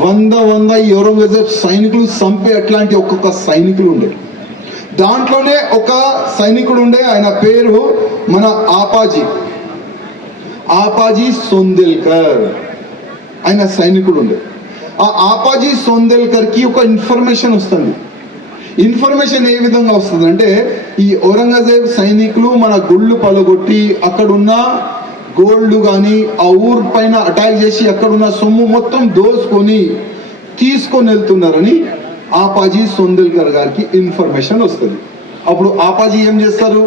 100 ఈ ఔరంగజేబ్ సైనికులు చంపే అట్లాంటి ఒక్కొక్క సైనికులు ఉండే. దాంట్లోనే ఒక సైనికుడు ఉండే, ఆయన పేరు మన ఆపాజీ సోందేల్కర్, ఆయన సైనికుడు ఉండే. ఆ ఆపాజీ సోందేల్కర్ కి ఒక ఇన్ఫర్మేషన్ వస్తుంది. ఇన్ఫర్మేషన్ ఏ విధంగా వస్తుంది అంటే, ఈ ఔరంగజేబ్ సైనికులు మన గుళ్ళు పలగొట్టి అక్కడున్న గోల్డ్ కానీ ఆ ఊరు పైన అటాక్ చేసి అక్కడున్న సొమ్ము మొత్తం దోసుకొని తీసుకొని వెళ్తున్నారని ఆపాజీ సోందల్కర్ గారికి ఇన్ఫర్మేషన్ వస్తుంది. అప్పుడు ఆపాజీ ఏం చేస్తారు,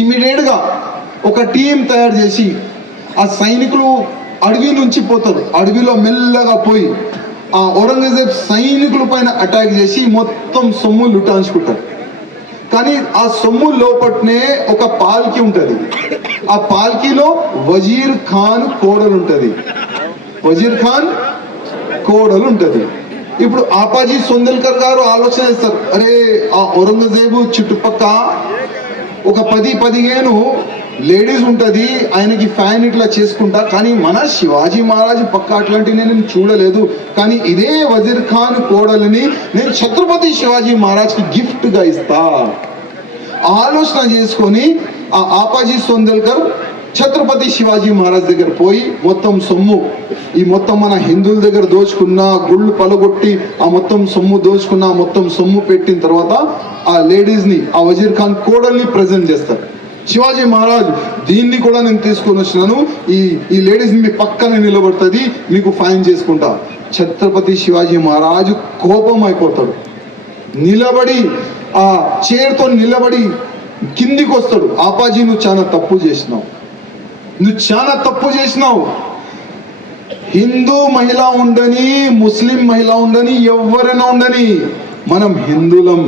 ఇమీడియట్గా ఒక టీం తయారు చేసి ఆ సైనికులు అడవి నుంచి పోతారు, అడవిలో మెల్లగా పోయి ఆ ఔరంగజేబ్ సైనికుల పైన అటాక్ చేసి మొత్తం సొమ్ము లుటాంచుకుంటారు. కానీ ఆ సొమ్ము లోపట్నే ఒక పాల్కి ఉంటుంది, ఆ పాల్కీలో వజీర్ ఖాన్ కోడలు ఉంటుంది, వజీర్ ఖాన్ కోడలు ఉంటుంది. ఇప్పుడు ఆపాజీ సోందల్కర్ గారు ఆలోచన చేస్తారు, అరే ఆ ఔరంగజేబు చుట్టుపక్క ఒక 10-15 లేడీస్ ఉంటుంది, ఆయనకి ఫ్యాన్ ఇట్లా చేసుకుంటా, కానీ మన శివాజీ మహారాజ్ పక్క అట్లాంటివి నేను చూడలేదు, కానీ ఇదే వజీర్ ఖాన్ కోడలిని నేను ఛత్రపతి శివాజీ మహారాజ్కి గిఫ్ట్గా ఇస్తా ఆలోచన చేసుకొని ఆ ఆపాజీ సోందల్కర్ ఛత్రపతి శివాజీ మహారాజ్ దగ్గర పోయి మొత్తం సొమ్ము, ఈ మొత్తం మన హిందువుల దగ్గర దోచుకున్న గుళ్ళు పలగొట్టి ఆ మొత్తం సొమ్ము దోచుకున్న మొత్తం సొమ్ము పెట్టిన తర్వాత ఆ లేడీస్ని, ఆ వజీర్ ఖాన్ కోడల్ని ప్రజెంట్ చేస్తారు. శివాజీ మహారాజ్ దీన్ని కూడా నేను తీసుకొని వచ్చినాను, ఈ లేడీస్ మీ పక్కనే నిలబడుతుంది, మీకు ఫైన్ చేసుకుంటా. ఛత్రపతి శివాజీ మహారాజు కోపం అయిపోతాడు, నిలబడి ఆ చైర్తో నిలబడి కిందికి వస్తాడు. ఆపాజీ నువ్వు చాలా తప్పు చేసినావు, నువ్వు చాలా తప్పు చేసినావు. హిందూ మహిళ ఉండని, ముస్లిం మహిళ ఉండని, ఎవరైనా ఉండని, మనం హిందువులం,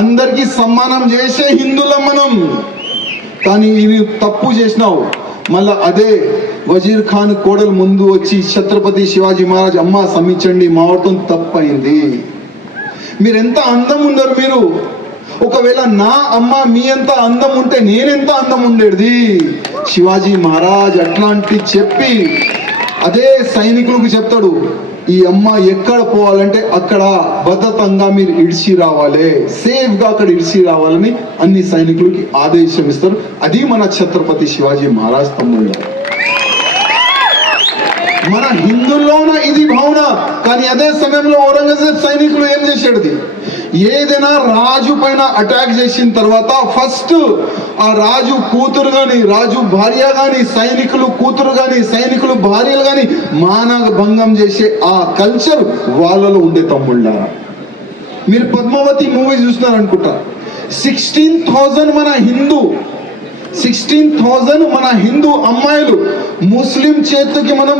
అందరికీ సమ్మానం చేసే హిందువులం మనం. కానీ ఇది తప్పు చేసినావు. మళ్ళా అదే వజీర్ ఖాన్ కోడలు ముందు వచ్చి ఛత్రపతి శివాజీ మహారాజ్ అమ్మ సమ్మించండి, మా వారితో తప్పు అయింది, మీరు ఎంత అందం ఉన్నారు, మీరు ఒకవేళ నా అమ్మ మీ ఎంత అందం ఉంటే నేనెంత అందం ఉండేది. శివాజీ మహారాజ్ అట్లాంటి చెప్పి అదే సైనికులకు చెప్తాడు, ఈ అమ్మ ఎక్కడ పోవాలంటే అక్కడ భద్రతంగా మీరు ఇడిచి రావాలి, సేఫ్గా అక్కడ ఇడిచి రావాలని అన్ని సైనికులకి ఆదేశం ఇస్తారు. అది మన ఛత్రపతి శివాజీ మహారాజ్ తమ్ముళ్ళు. మన హిందువుల్లోన ఇది భావన. కానీ అదే సమయంలో ఔరంగజేబ్ సైనికులు ఏం చేసేది, ఏదైనా రాజు పైన అటాక్ చేసిన తర్వాత ఫస్ట్ ఆ రాజు కూతురు కానీ, రాజు భార్య కానీ, సైనికులు కూతురు కానీ, సైనికులు భార్యలు కానీ మానభంగం చేసే ఆ కల్చర్ వాళ్ళలో ఉండే తమ్ముళ్ళారా. మీరు పద్మావతి మూవీ చూస్తున్నారు అనుకుంటా, 16,000 మన హిందూ అమ్మాయిలు ముస్లిం చేతికి మనం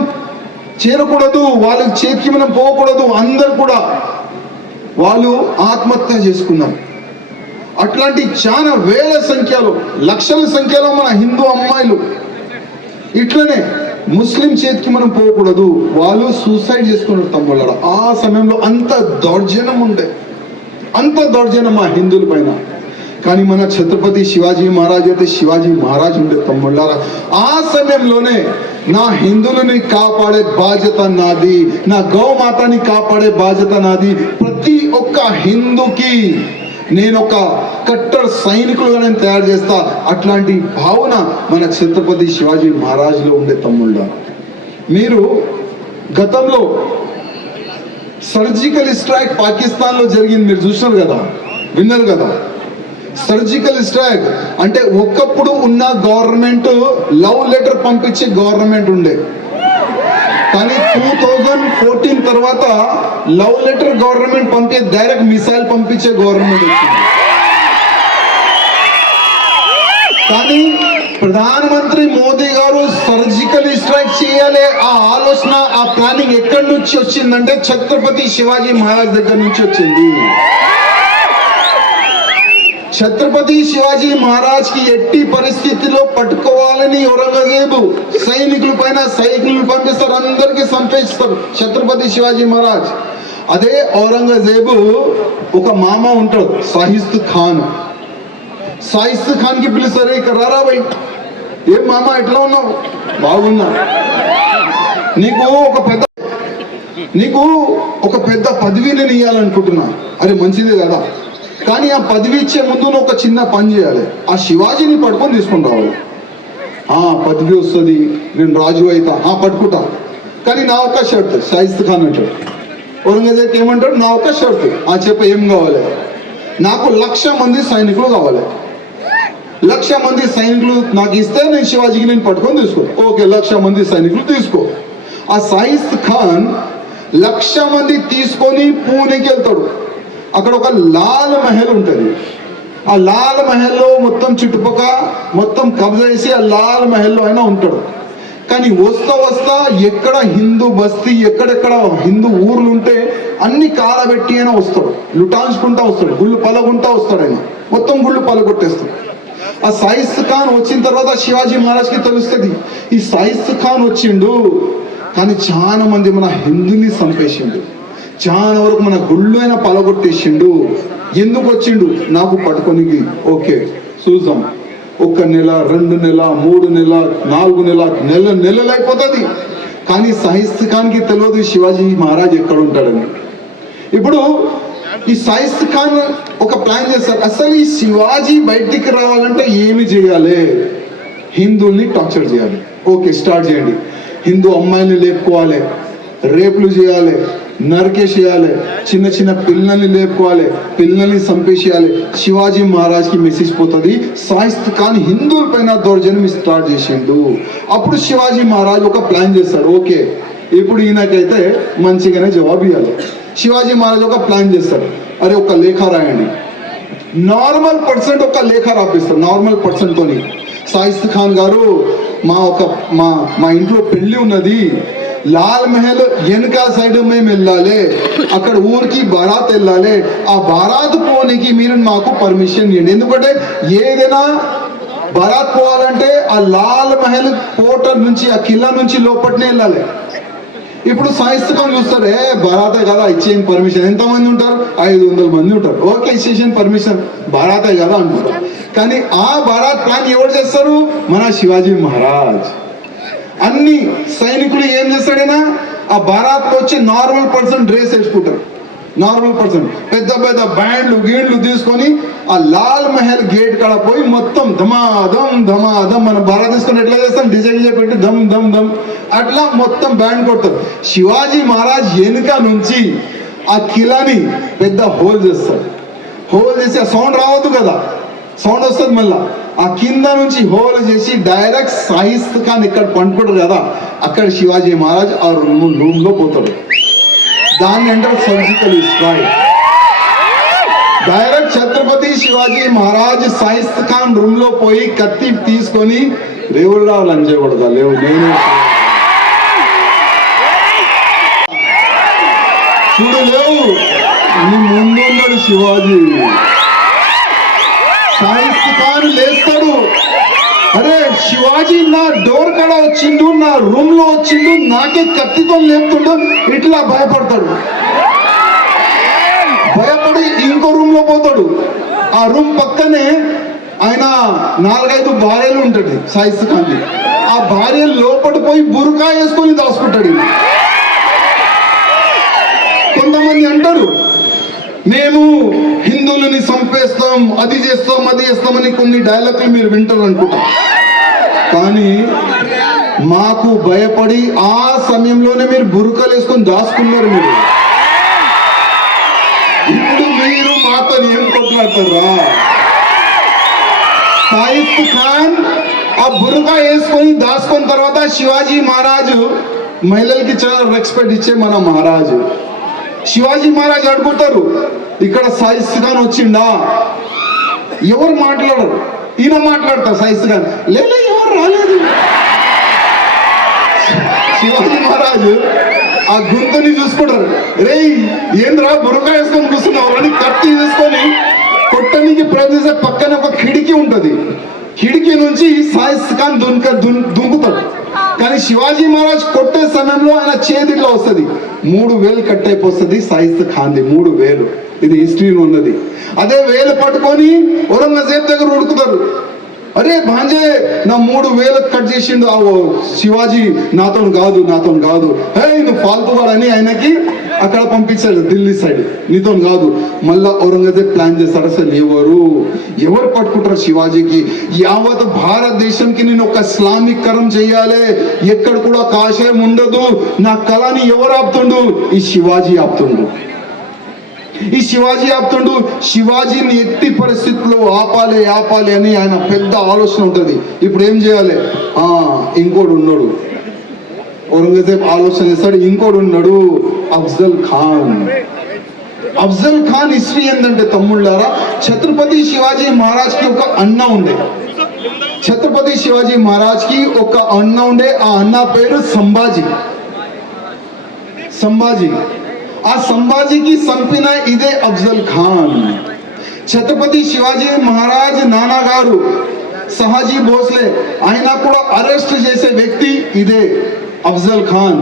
చేరకూడదు, వాళ్ళ చేతికి మనం పోకూడదు, అందరు కూడా వాళ్ళు ఆత్మహత్య చేసుకున్నారు. అట్లాంటి చాలా వేల సంఖ్యలో, లక్షల సంఖ్యలో మన హిందూ అమ్మాయిలు ఇట్లనే ముస్లిం చేతికి మనం పోకూడదు, వాళ్ళు సూసైడ్ చేసుకున్నారు తమ్ముళ్ళ. ఆ సమయంలో అంత దౌర్జన్యం ఉండే, అంత దౌర్జన్యం మా హిందువుల పైన. కానీ మన ఛత్రపతి శివాజీ మహారాజ్ అయితే శివాజీ మహారాజ్ ఉండే తమ్ముళ్ళారా. ఆ సమయంలోనే నా హిందువులని కాపాడే బాధ్యత నాది, నా గౌమాతని కాపాడే బాధ్యత నాది, ప్రతి ఒక్క హిందూకి నేను ఒక కట్టర్ సైనికులుగా నేను తయారు చేస్తా. అట్లాంటి భావన మన ఛత్రపతి శివాజీ మహారాజ్లో ఉండే తమ్ముళ్ళ. మీరు గతంలో సర్జికల్ స్ట్రైక్ పాకిస్తాన్లో జరిగింది, మీరు చూసినారు కదా, విన్నారు కదా. సర్జికల్ స్ట్రైక్ అంటే ఒకప్పుడు ఉన్న గవర్నమెంట్ లవ్ లెటర్ పంపించే గవర్నమెంట్ ఉండే, కానీ 2014 తర్వాత లవ్ లెటర్ గవర్నమెంట్ పంపే డైరెక్ట్ మిసైల్ పంపించే గవర్నమెంట్ వచ్చింది. కానీ ప్రధానమంత్రి మోదీ గారు సర్జికల్ స్ట్రైక్ చేయాలి ఆ ఆలోచన, ఆ ప్లానింగ్ ఎక్కడి నుంచి వచ్చిందంటే ఛత్రపతి శివాజీ మహారాజ్ దగ్గర నుంచి వచ్చింది. ఛత్రపతి శివాజీ మహారాజ్ కి ఎట్టి పరిస్థితిలో పట్టుకోవాలని ఔరంగజేబు సైనికుల పైన సైనికులు పంపిస్తారు, అందరికీ సంపేస్తారు ఛత్రపతి శివాజీ మహారాజ్. అదే ఔరంగజేబు ఒక మామ ఉంటాడు సాహిస్త్ ఖాన్, సాహిస్త్ ఖాన్ కి పిలుస్తారు, ఇక్కడ రారా భయ్, ఏం మామ ఎట్లా ఉన్నావు, బాగున్నా, నీకు ఒక పెద్ద పదవి నేను ఇవ్వాలనుకుంటున్నా. అరే మంచిదే కదా, కానీ ఆ పదవి ఇచ్చే ముందు నువ్వు ఒక చిన్న పని చేయాలి, ఆ శివాజీని పట్టుకొని తీసుకొని రావాలి. పదవి వస్తుంది, నేను రాజు అవుతా, పట్టుకుంటా, కానీ నా ఒక్క షర్ట్. షాయిస్త్ ఖాన్ అంటాడు, ఔరంగజేబ్ ఏమంటాడు, నా ఒక్క షర్ట్. చెప్ప ఏం కావాలి, నాకు 1,00,000 మంది సైనికులు కావాలి. 1,00,000 మంది సైనికులు నాకు ఇస్తే నేను శివాజీకి నేను పట్టుకొని తీసుకో. ఓకే, 1,00,000 మంది సైనికులు తీసుకో. ఆ సైయిద్ ఖాన్ 1,00,000 మంది తీసుకొని పూణేకి వెళ్తాడు. అక్కడ ఒక లాల్ మహల్ ఉంటుంది. ఆ లాల్ మహల్లో మొత్తం చుట్టుపక్కల మొత్తం కబ్జా చేసి ఆ లాల్ మహల్లో అయినా ఉంటాడు. కానీ వస్తా ఎక్కడ హిందూ బస్తీ, ఎక్కడెక్కడ హిందూ ఊర్లు ఉంటే అన్ని కాలబెట్టి అయినా వస్తాడు. లుటాంచుకుంటా వస్తాడు, గుళ్ళు పలగుంటా వస్తాడు. ఆయన మొత్తం గుళ్ళు పలగొట్టేస్తాడు. ఆ సైయిద్ ఖాన్ వచ్చిన తర్వాత శివాజీ మహారాజ్కి తెలుస్తుంది ఈ సైయిద్ ఖాన్ వచ్చిండు, కానీ చాలా మంది మన హిందుని చంపేసిండు, చాలా వరకు మన గుళ్ళు అయినా పలగొట్టేసిండు. ఎందుకు వచ్చిండు? నాకు పట్టుకొని. ఓకే చూద్దాం. 1 నెల, 2 నెల, 3 నెల, 4 నెల, నెలలు అయిపోతుంది. కానీ సైయిద్ ఖాన్కి తెలియదు శివాజీ మహారాజ్ ఎక్కడ ఉంటాడని. ఇప్పుడు ఈ సైయిద్ ఖాన్ ఒక ప్లాన్ చేస్తారు. అసలు ఈ శివాజీ బయటికి రావాలంటే ఏమి చేయాలి? హిందువుల్ని టార్చర్ చేయాలి. ఓకే, స్టార్ట్ చేయండి. హిందూ అమ్మాయిని లేపుకోవాలి, రేపులు చేయాలి, నరికేసేయాలి, చిన్న చిన్న పిల్లల్ని లేపుకోవాలి, పిల్లల్ని చంపేసేయాలి. శివాజీ మహారాజ్కి మెసేజ్ పోతుంది, సైయిద్ ఖాన్ హిందువుల పైన దౌర్జన్యం స్టార్ట్ చేసిండు. అప్పుడు శివాజీ మహారాజ్ ఒక ప్లాన్ చేస్తాడు. ఓకే, ఇప్పుడు ఈయనకైతే మంచిగానే జవాబు ఇవ్వాలి. శివాజీ మహారాజ్ ఒక ప్లాన్ చేస్తాడు. అరే ఒక లేఖ రాయండి. నార్మల్ పర్సెంట్ ఒక లేఖ రాపిస్తారు, నార్మల్ పర్సెంట్ తోని. సైయిద్ ఖాన్ గారు, మా ఇంట్లో పెళ్లి ఉన్నది, లాల్ మహల్ వెనక సైడ్ మేము వెళ్ళాలి, అక్కడ ఊరికి బారాత్ వెళ్ళాలి, ఆ బారాత్ పోనీకి మీరు మాకు పర్మిషన్ ఇవ్వండి. ఎందుకంటే ఏదైనా బారాత్ పోవాలంటే ఆ లాల్ మహల్ కోట నుంచి, ఆ కిల్లా నుంచి లోపలనే వెళ్ళాలి. ఇప్పుడు సైయిద్ ఖాన్ చూస్తారు, బారాతే కదా, ఇచ్చేయండి పర్మిషన్. ఎంతమంది ఉంటారు? 500 మంది ఉంటారు. ఓకే, ఇచ్చేసాను పర్మిషన్, బారాతే కదా అంటారు. కానీ ఆ బారాత్ ప్లాన్ ఎవరు చేస్తారు? మన శివాజీ మహారాజ్. అన్ని సైనికులు ఏం చేస్తాడైనా ఆ బారాత్లో వచ్చి నార్మల్ పర్సన్ డ్రెస్ వేసుకుంటారు. నార్మల్ పర్సన్ పెద్ద పెద్ద బ్యాండ్లు గీండ్లు తీసుకొని ఆ లాల్ మహల్ గేట్ కాడ పోయి మొత్తం ధమాధం మన భారత్ తీసుకొని ఎట్లా చేస్తాం, డిజైన్ పెట్టి దమ్ దమ్ దమ్ అట్లా మొత్తం బ్యాండ్ కొడతారు. శివాజీ మహారాజ్ వెనుక నుంచి ఆ కిలాని పెద్ద హోల్ చేస్తారు. హోల్ చేసి ఆ సౌండ్ రావద్దు కదా, సౌండ్ వస్తుంది మళ్ళా. ఆ కింద నుంచి హోల్ చేసి డైరెక్ట్ సైయిద్ ఖాన్ ఇక్కడ పండుకుంటారు కదా, అక్కడ శివాజీ మహారాజ్ ఆ రూమ్ లో పోతాడు. దాన్ని అంటారు surgical strike. Direct Chhatrapati Shivaji Maharaj Sayyid Khan room లో పోయి కత్తి తీసుకొని రేవుల్లో లంచకూడదా? లేవు, నేను చూడు, లేవు, నీ ముందు ఉన్నాడు శివాజీ. సైయిద్ ఖాన్ లేస్తాడు. అరే శివాజీ నా డోర్ కాడ వచ్చిండు, నా రూమ్ లో వచ్చిండు, నాకే కత్తితో లేపుతుండు, ఇట్లా భయపడతాడు. భయపడి ఇంకో రూమ్ లో పోతాడు. ఆ రూమ్ పక్కనే ఆయన 4-5 భార్యలు ఉంటుంది సైయిద్ ఖాన్. ఆ భార్య లోపల పోయి బురకా వేసుకొని దాచుకుంటాడు. కొంతమంది అంటారు మేము హిందువులని చంపేస్తాం, అది చేస్తామని కొన్ని డైలాగులు మీరు వింటారు అనుకుంటా. కానీ మాకు భయపడి ఆ సమయంలోనే మీరు బురకలు వేసుకొని దాచుకున్నారు. మీరు ఇప్పుడు మీరు మాతో ఏం కొట్లాడతారా? సైయిద్ ఖాన్ ఆ బురకా వేసుకొని దాచుకున్న తర్వాత శివాజీ మహారాజు మహిళలకి చాలా రెస్పెక్ట్ ఇచ్చే మన మహారాజు. శివాజీ మహారాజ్ అడుగుతారు, ఇక్కడ సైయిద్ ఖాన్ వచ్చిండా? ఎవరు మాట్లాడరు, ఈయన మాట్లాడతారు. సైయిద్ ఖాన్ లేదా ఎవరు రాలేదు. శివాజీ మహారాజు ఆ గుంతని చూసుకుంటారు. రే ఏంద్రా బురకా వేసుకొని కూర్చున్నావు అని కత్తి తీసుకొని కొట్టడానికి ప్రయత్నిస్తే పక్కన ఒక కిటికీ ఉంటది. కిటికీ నుంచి సైయిద్ ఖాన్ దుంకుతాడు. కానీ శివాజీ మహారాజ్ కొట్టే సమయంలో ఆయన చేతిలో వస్తుంది, 3 వేలు కట్ అయిపోతుంది సైయిద్ ఖాన్ది. 3 వేలు, ఇది హిస్టరీలో ఉన్నది. అదే వేలు పట్టుకొని ఔరంగజేబ్ దగ్గర ఉడుకుతారు. అరే భాంజే నా 3 వేలు కట్ చేసిండు శివాజీ, నాతో కాదు, హే నువ్వు ఫాల్తువాడని ఆయనకి అక్కడ పంపించాడు ఢిల్లీ సైడ్, నీతో కాదు. మళ్ళా ఔరంగజేబ్ ప్లాన్ చేస్తాడు, అసలు ఎవరు పట్టుకుంటారు శివాజీకి? యావత్ భారతదేశంకి నేను ఒక ఇస్లామీకరం చేయాలి, ఎక్కడ కూడా కాషాయం ఉండదు, నా కళని ఎవరు ఆపుతుండు? ఈ శివాజీ ఆపుతుండు. ఈ శివాజీ ఆపుతుండు. శివాజీని ఎట్టి పరిస్థితుల్లో ఆపాలి అని ఆయన పెద్ద ఆలోచన ఉంటుంది. ఇప్పుడు ఏం చేయాలి? ఇంకోడు ఉన్నాడు, ఔరంగజేబ్ ఆలోచన చేస్తాడు. ఇంకోడు ఉన్నాడు, అఫ్జల్ ఖాన్. అఫ్జల్ ఖాన్ హిస్టరీ ఏంటంటే తమ్ముళ్ళారా, ఛత్రపతి శివాజీ మహారాజ్ కి ఒక అన్న ఉండే. ఛత్రపతి శివాజీ మహారాజ్ కి ఒక అన్న ఉండే. ఆ అన్న పేరు సంభాజీ. ఆ సంభాజీకి చంపిన ఇదే అఫ్జల్ ఖాన్. ఛత్రపతి శివాజీ మహారాజ్ నాన్నగారు సహాజీ భోస్లే, ఆయన కూడా అరెస్ట్ చేసే వ్యక్తి ఇదే అఫ్జల్ ఖాన్.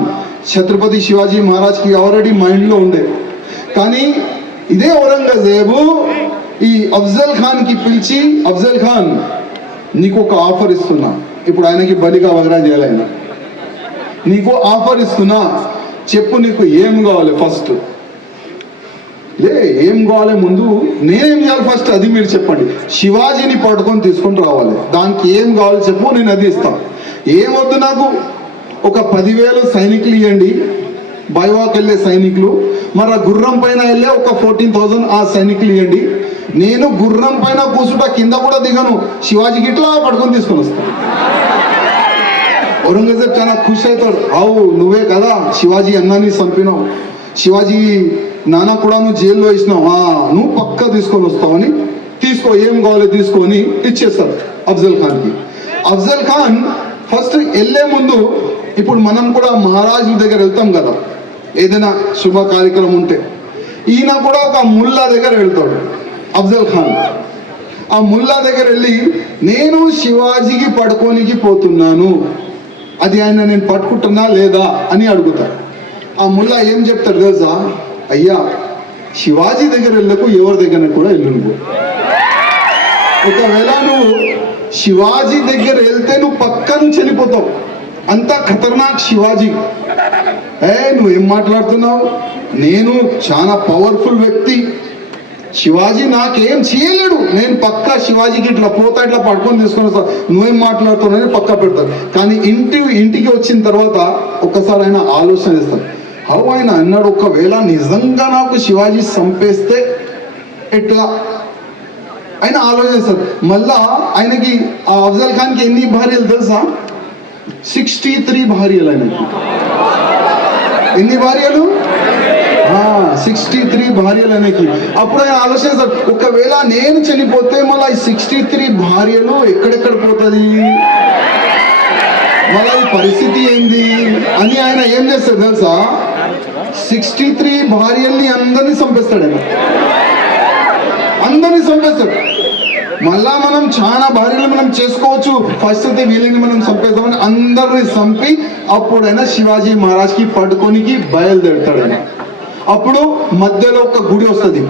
ఛత్రపతి శివాజీ మహారాజ్ కి ఆల్రెడీ మైండ్ లో ఉండే. కానీ ఇదే ఔరంగజేబు ఈ అఫ్జల్ ఖాన్ కి పిలిచి, అఫ్జల్ ఖాన్ నీకు ఒక ఆఫర్ ఇస్తున్నా. ఇప్పుడు ఆయనకి బలిగా వగరా చేయాలి. ఆయన నీకు ఆఫర్ ఇస్తున్నా, చెప్పు నీకు ఏం కావాలి ఫస్ట్. ఏం కావాలి ముందు నేనేం చేయాలి ఫస్ట్ అది మీరు చెప్పండి. శివాజీని పట్టుకొని తీసుకొని రావాలి. దానికి ఏం కావాలి చెప్పు, నేను అది ఇస్తాను. ఏమొద్దు నాకు, ఒక 10,000 సైనికులు ఇవ్వండి, బైవాక్ వెళ్ళే సైనికులు. మరి ఆ గుర్రం పైన వెళ్ళే ఒక 14,000 ఆ సైనికులు ఇవ్వండి. నేను గుర్రం పైన కూర్చుంటా, కింద కూడా దిగను, శివాజీకి ఇట్లా పట్టుకొని తీసుకొని వస్తాను. ఔరంగజేబ్ చాలా ఖుషి అవుతాడు. అవు నువ్వే కదా శివాజీ అన్నాన్ని చంపినావు, శివాజీ నాన్న కూడా నువ్వు జైల్లో వేసినావు, నువ్వు పక్కా తీసుకొని వస్తావని తీసుకో, ఏం కావాలి తీసుకొని ఇచ్చేస్తారు అఫ్జల్ ఖాన్కి. అఫ్జల్ ఖాన్ ఫస్ట్ వెళ్ళే ముందు, ఇప్పుడు మనం కూడా మహారాజుల దగ్గర వెళ్తాం కదా ఏదైనా శుభ కార్యక్రమం ఉంటే, ఈయన కూడా ఒక ముల్లా దగ్గర వెళ్తాడు అఫ్జల్ ఖాన్. ఆ ముల్లా దగ్గర వెళ్ళి నేను శివాజీకి పడుకోనికి పోతున్నాను, అది ఆయన నేను పట్టుకుంటున్నా లేదా అని అడుగుతాడు. ఆ ముల్లా ఏం చెప్తాడు తెలుసా? అయ్యా శివాజీ దగ్గర వెళ్ళకు, ఎవరి దగ్గర కూడా వెళ్ళు. నువ్వు ఒకవేళ నువ్వు శివాజీ దగ్గర వెళ్తే నువ్వు పక్కన చనిపోతావు, అంతా ఖతర్నాక్ శివాజీ. నువ్వేం మాట్లాడుతున్నావు? నేను చాలా పవర్ఫుల్ వ్యక్తి, శివాజీ నాకేం చేయలేడు, నేను పక్కా శివాజీకి ఇట్లా పోతా ఇట్లా పట్టుకొని తీసుకొని వస్తా, నువ్వేం మాట్లాడుతున్నావు పక్కా పెడతాడు. కానీ ఇంటికి వచ్చిన తర్వాత ఒక్కసారి ఆయన ఆలోచన చేస్తాడు. ఆయన అన్నాడు, ఒకవేళ నిజంగా నాకు శివాజీ చంపేస్తే ఎట్లా ఆయన ఆలోచిస్తాడు. మళ్ళా ఆయనకి ఆ అఫ్జల్ ఖాన్కి ఎన్ని భార్యలు తెలుసా? 63 భార్యలు ఆయనకి. ఎన్ని భార్యలు? 63 భార్యలు ఆయనకి. అప్పుడు ఆయన ఆలోచిస్తాడు, ఒకవేళ నేను చనిపోతే మళ్ళీ ఈ 63 భార్యలు ఎక్కడెక్కడ పోతుంది, మళ్ళీ ఈ పరిస్థితి ఏంది అని ఆయన ఏం చేస్తాడు తెలుసా? 63 భార్యల్ని అందరినీ చంపేస్తాడు ఆయన, అందరినీ చంపేస్తాడు. మళ్ళా మనం చాలా భార్యలు మనం చేసుకోవచ్చు, ఫస్ట్ అయితే వీళ్ళని మనం చంపేద్దామని అందరినీ చంపి అప్పుడైనా శివాజీ మహారాజ్కి పట్టుకోనికి బయలుదేరుతాడు ఆయన. అప్పుడు మధ్యలో ఒక గుడి వస్తుంది,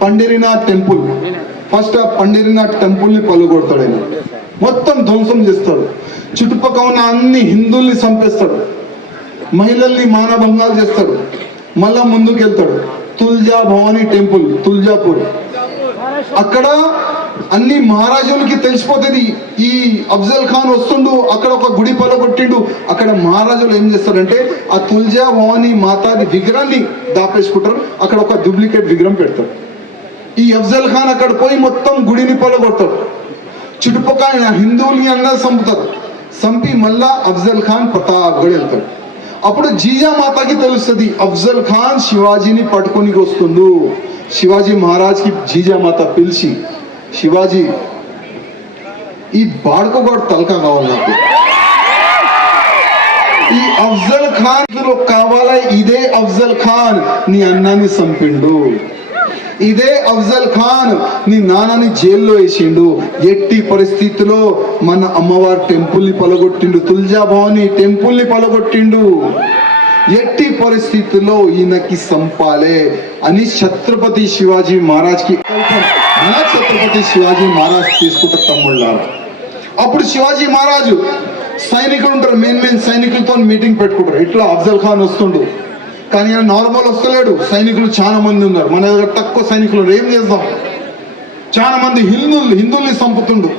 పండరీనాథ్ టెంపుల్. ఫస్ట్ ఆ పండరీనాథ్ టెంపుల్ని పలుగొడతాడు ఆయన, మొత్తం ధ్వంసం చేస్తాడు. చుట్టుపక్కల ఉన్న అన్ని హిందువుల్ని చంపేస్తాడు, మహిళల్ని మానభంగాలు చేస్తాడు. మళ్ళా ముందుకు వెళ్తాడు, తుల్జా భవానీ టెంపుల్, తుల్జాపూర్. అక్కడ అన్ని మహారాజులకి తెలిసిపోతుంది ఈ అఫ్జల్ ఖాన్ వస్తుండు, అక్కడ ఒక గుడి పలగొట్టిండు. అక్కడ మహారాజులు ఏం చేస్తారంటే ఆ తుల్జా భవానీ మాతాది విగ్రహాన్ని దాపేసుకుంటారు, అక్కడ ఒక డూప్లికేట్ విగ్రహం పెడతారు. ఈ అఫ్జల్ ఖాన్ అక్కడ పోయి మొత్తం గుడిని పలగొడతాడు, చుట్టుపక్కల హిందువుల్ని అందరూ చంపుతారు. చంపి మళ్ళా అఫ్జల్ ఖాన్ ప్రతాప్గఢ్ వెళ్తాడు. అప్పుడు జీజా మాతకి తెలుస్తుంది అఫ్జల్ ఖాన్ శివాజీని పట్టుకొని వస్తుండు. శివాజీ మహారాజ్కి జీజా మాత పిలిచి, శివాజీ ఈ బాడుకోగాడు తలకా కావాలి నాకు, ఈ అఫ్జల్ ఖాన్ కావాలా, ఇదే అఫ్జల్ ఖాన్ నీ అన్నాన్ని చంపిండు, ఇదే అఫ్జల్ ఖాన్ నీ నాన్నని జైల్లో వేసిండు, ఎట్టి పరిస్థితిలో మన అమ్మవారి టెంపుల్ ని పలగొట్టిండు, తుల్జా భవానీ టెంపుల్ ని పలగొట్టిండు, ఎట్టి పరిస్థితుల్లో ఈయనకి సంపాలే అని ఛత్రపతి శివాజీ మహారాజ్కి మన ఛత్రపతి శివాజీ మహారాజ్ తీసుకుంటారు తమ్ముళ్ళారు. అప్పుడు శివాజీ మహారాజు సైనికులు ఉంటారు, మెయిన్ సైనికులతో మీటింగ్ పెట్టుకుంటారు. ఇట్లా అఫ్జల్ ఖాన్ వస్తుండు, కానీ ఆయన నార్మల్ వస్తలేడు, సైనికులు చాలా మంది ఉన్నారు, మన దగ్గర తక్కువ సైనికులు, ఏం చేద్దాం? చాలా మంది హిందువుల్ని చంపుతుండు,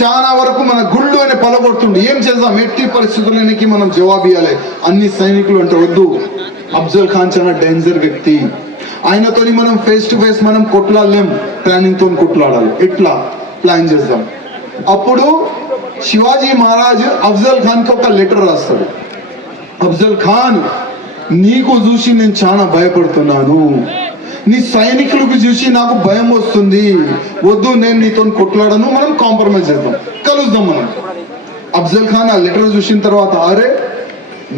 చాలా వరకు మన గుళ్ళు అని పలగొడుతుండు, ఏం చేద్దాం? ఎట్టి పరిస్థితులకి మనం జవాబు ఇవ్వాలి. అన్ని సైనికులు అంటే వద్దు, అఫ్జల్ ఖాన్ చాలా డేంజర్ వ్యక్తి, ఆయనతోని మనం ఫేస్ టు ఫేస్ మనం కొట్లాడలేం, ప్లానింగ్ తో కొట్లాడాలి. ఎట్లా ప్లాన్ చేద్దాం. అప్పుడు శివాజీ మహారాజ్ అఫ్జల్ ఖాన్ కి ఒక లెటర్ రాస్తాడు. అఫ్జల్ ఖాన్, నీకు చూసి నేను చాలా భయపడుతున్నాను, నీ సైనికులకు చూసి నాకు భయం వస్తుంది, వద్దు నేను నీతో కొట్లాడను, మనం కాంప్రమైజ్ చేద్దాం, కలుద్దాం మనం. అఫ్జల్ ఖాన్ ఆ లెటర్ చూసిన తర్వాత, అరే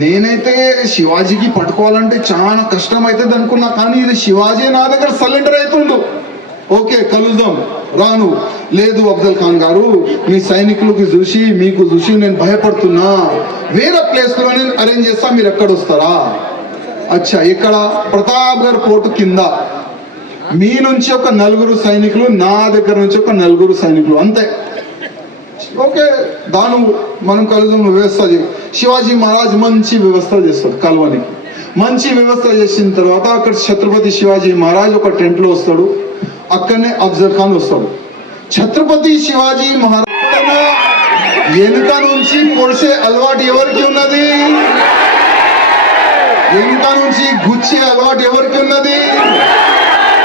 నేనైతే శివాజీకి పట్టుకోవాలంటే చాలా కష్టం అవుతుంది అనుకున్నా, కానీ ఇది శివాజీ నా దగ్గర సరెండర్ అవుతుండు, ఓకే కలుద్దాం రాను. లేదు అఫ్జల్ ఖాన్ గారు, మీ సైనికులకు చూసి మీకు చూసి నేను భయపడుతున్నా, వేరే ప్లేస్ లో నేను అరేంజ్ చేస్తా, మీరు ఎక్కడ వస్తారా? అచ్చా, ఇక్కడ ప్రతాప్గఢ్ పోర్టు కింద మీ నుంచి ఒక 4 సైనికులు, నా దగ్గర నుంచి ఒక 4 సైనికులు, అంతే. ఓకే దాను మనం కలుద్దాం, వ్యవస్థ శివాజీ మహారాజ్ మంచి వ్యవస్థ చేస్తాడు కలవనికి. మంచి వ్యవస్థ చేసిన తర్వాత అక్కడ ఛత్రపతి శివాజీ మహారాజ్ ఒక టెంట్ లో వస్తాడు, అక్కడనే అఫ్జల్ ఖాన్ వస్తాడు. ఛత్రపతి శివాజీ మహారాజ్ వెనుక నుంచి పొడిసే అలవాటు ఎవరికి ఉన్నది? వెనుక నుంచి గుచ్చే అలవాటు ఎవరికి ఉన్నది?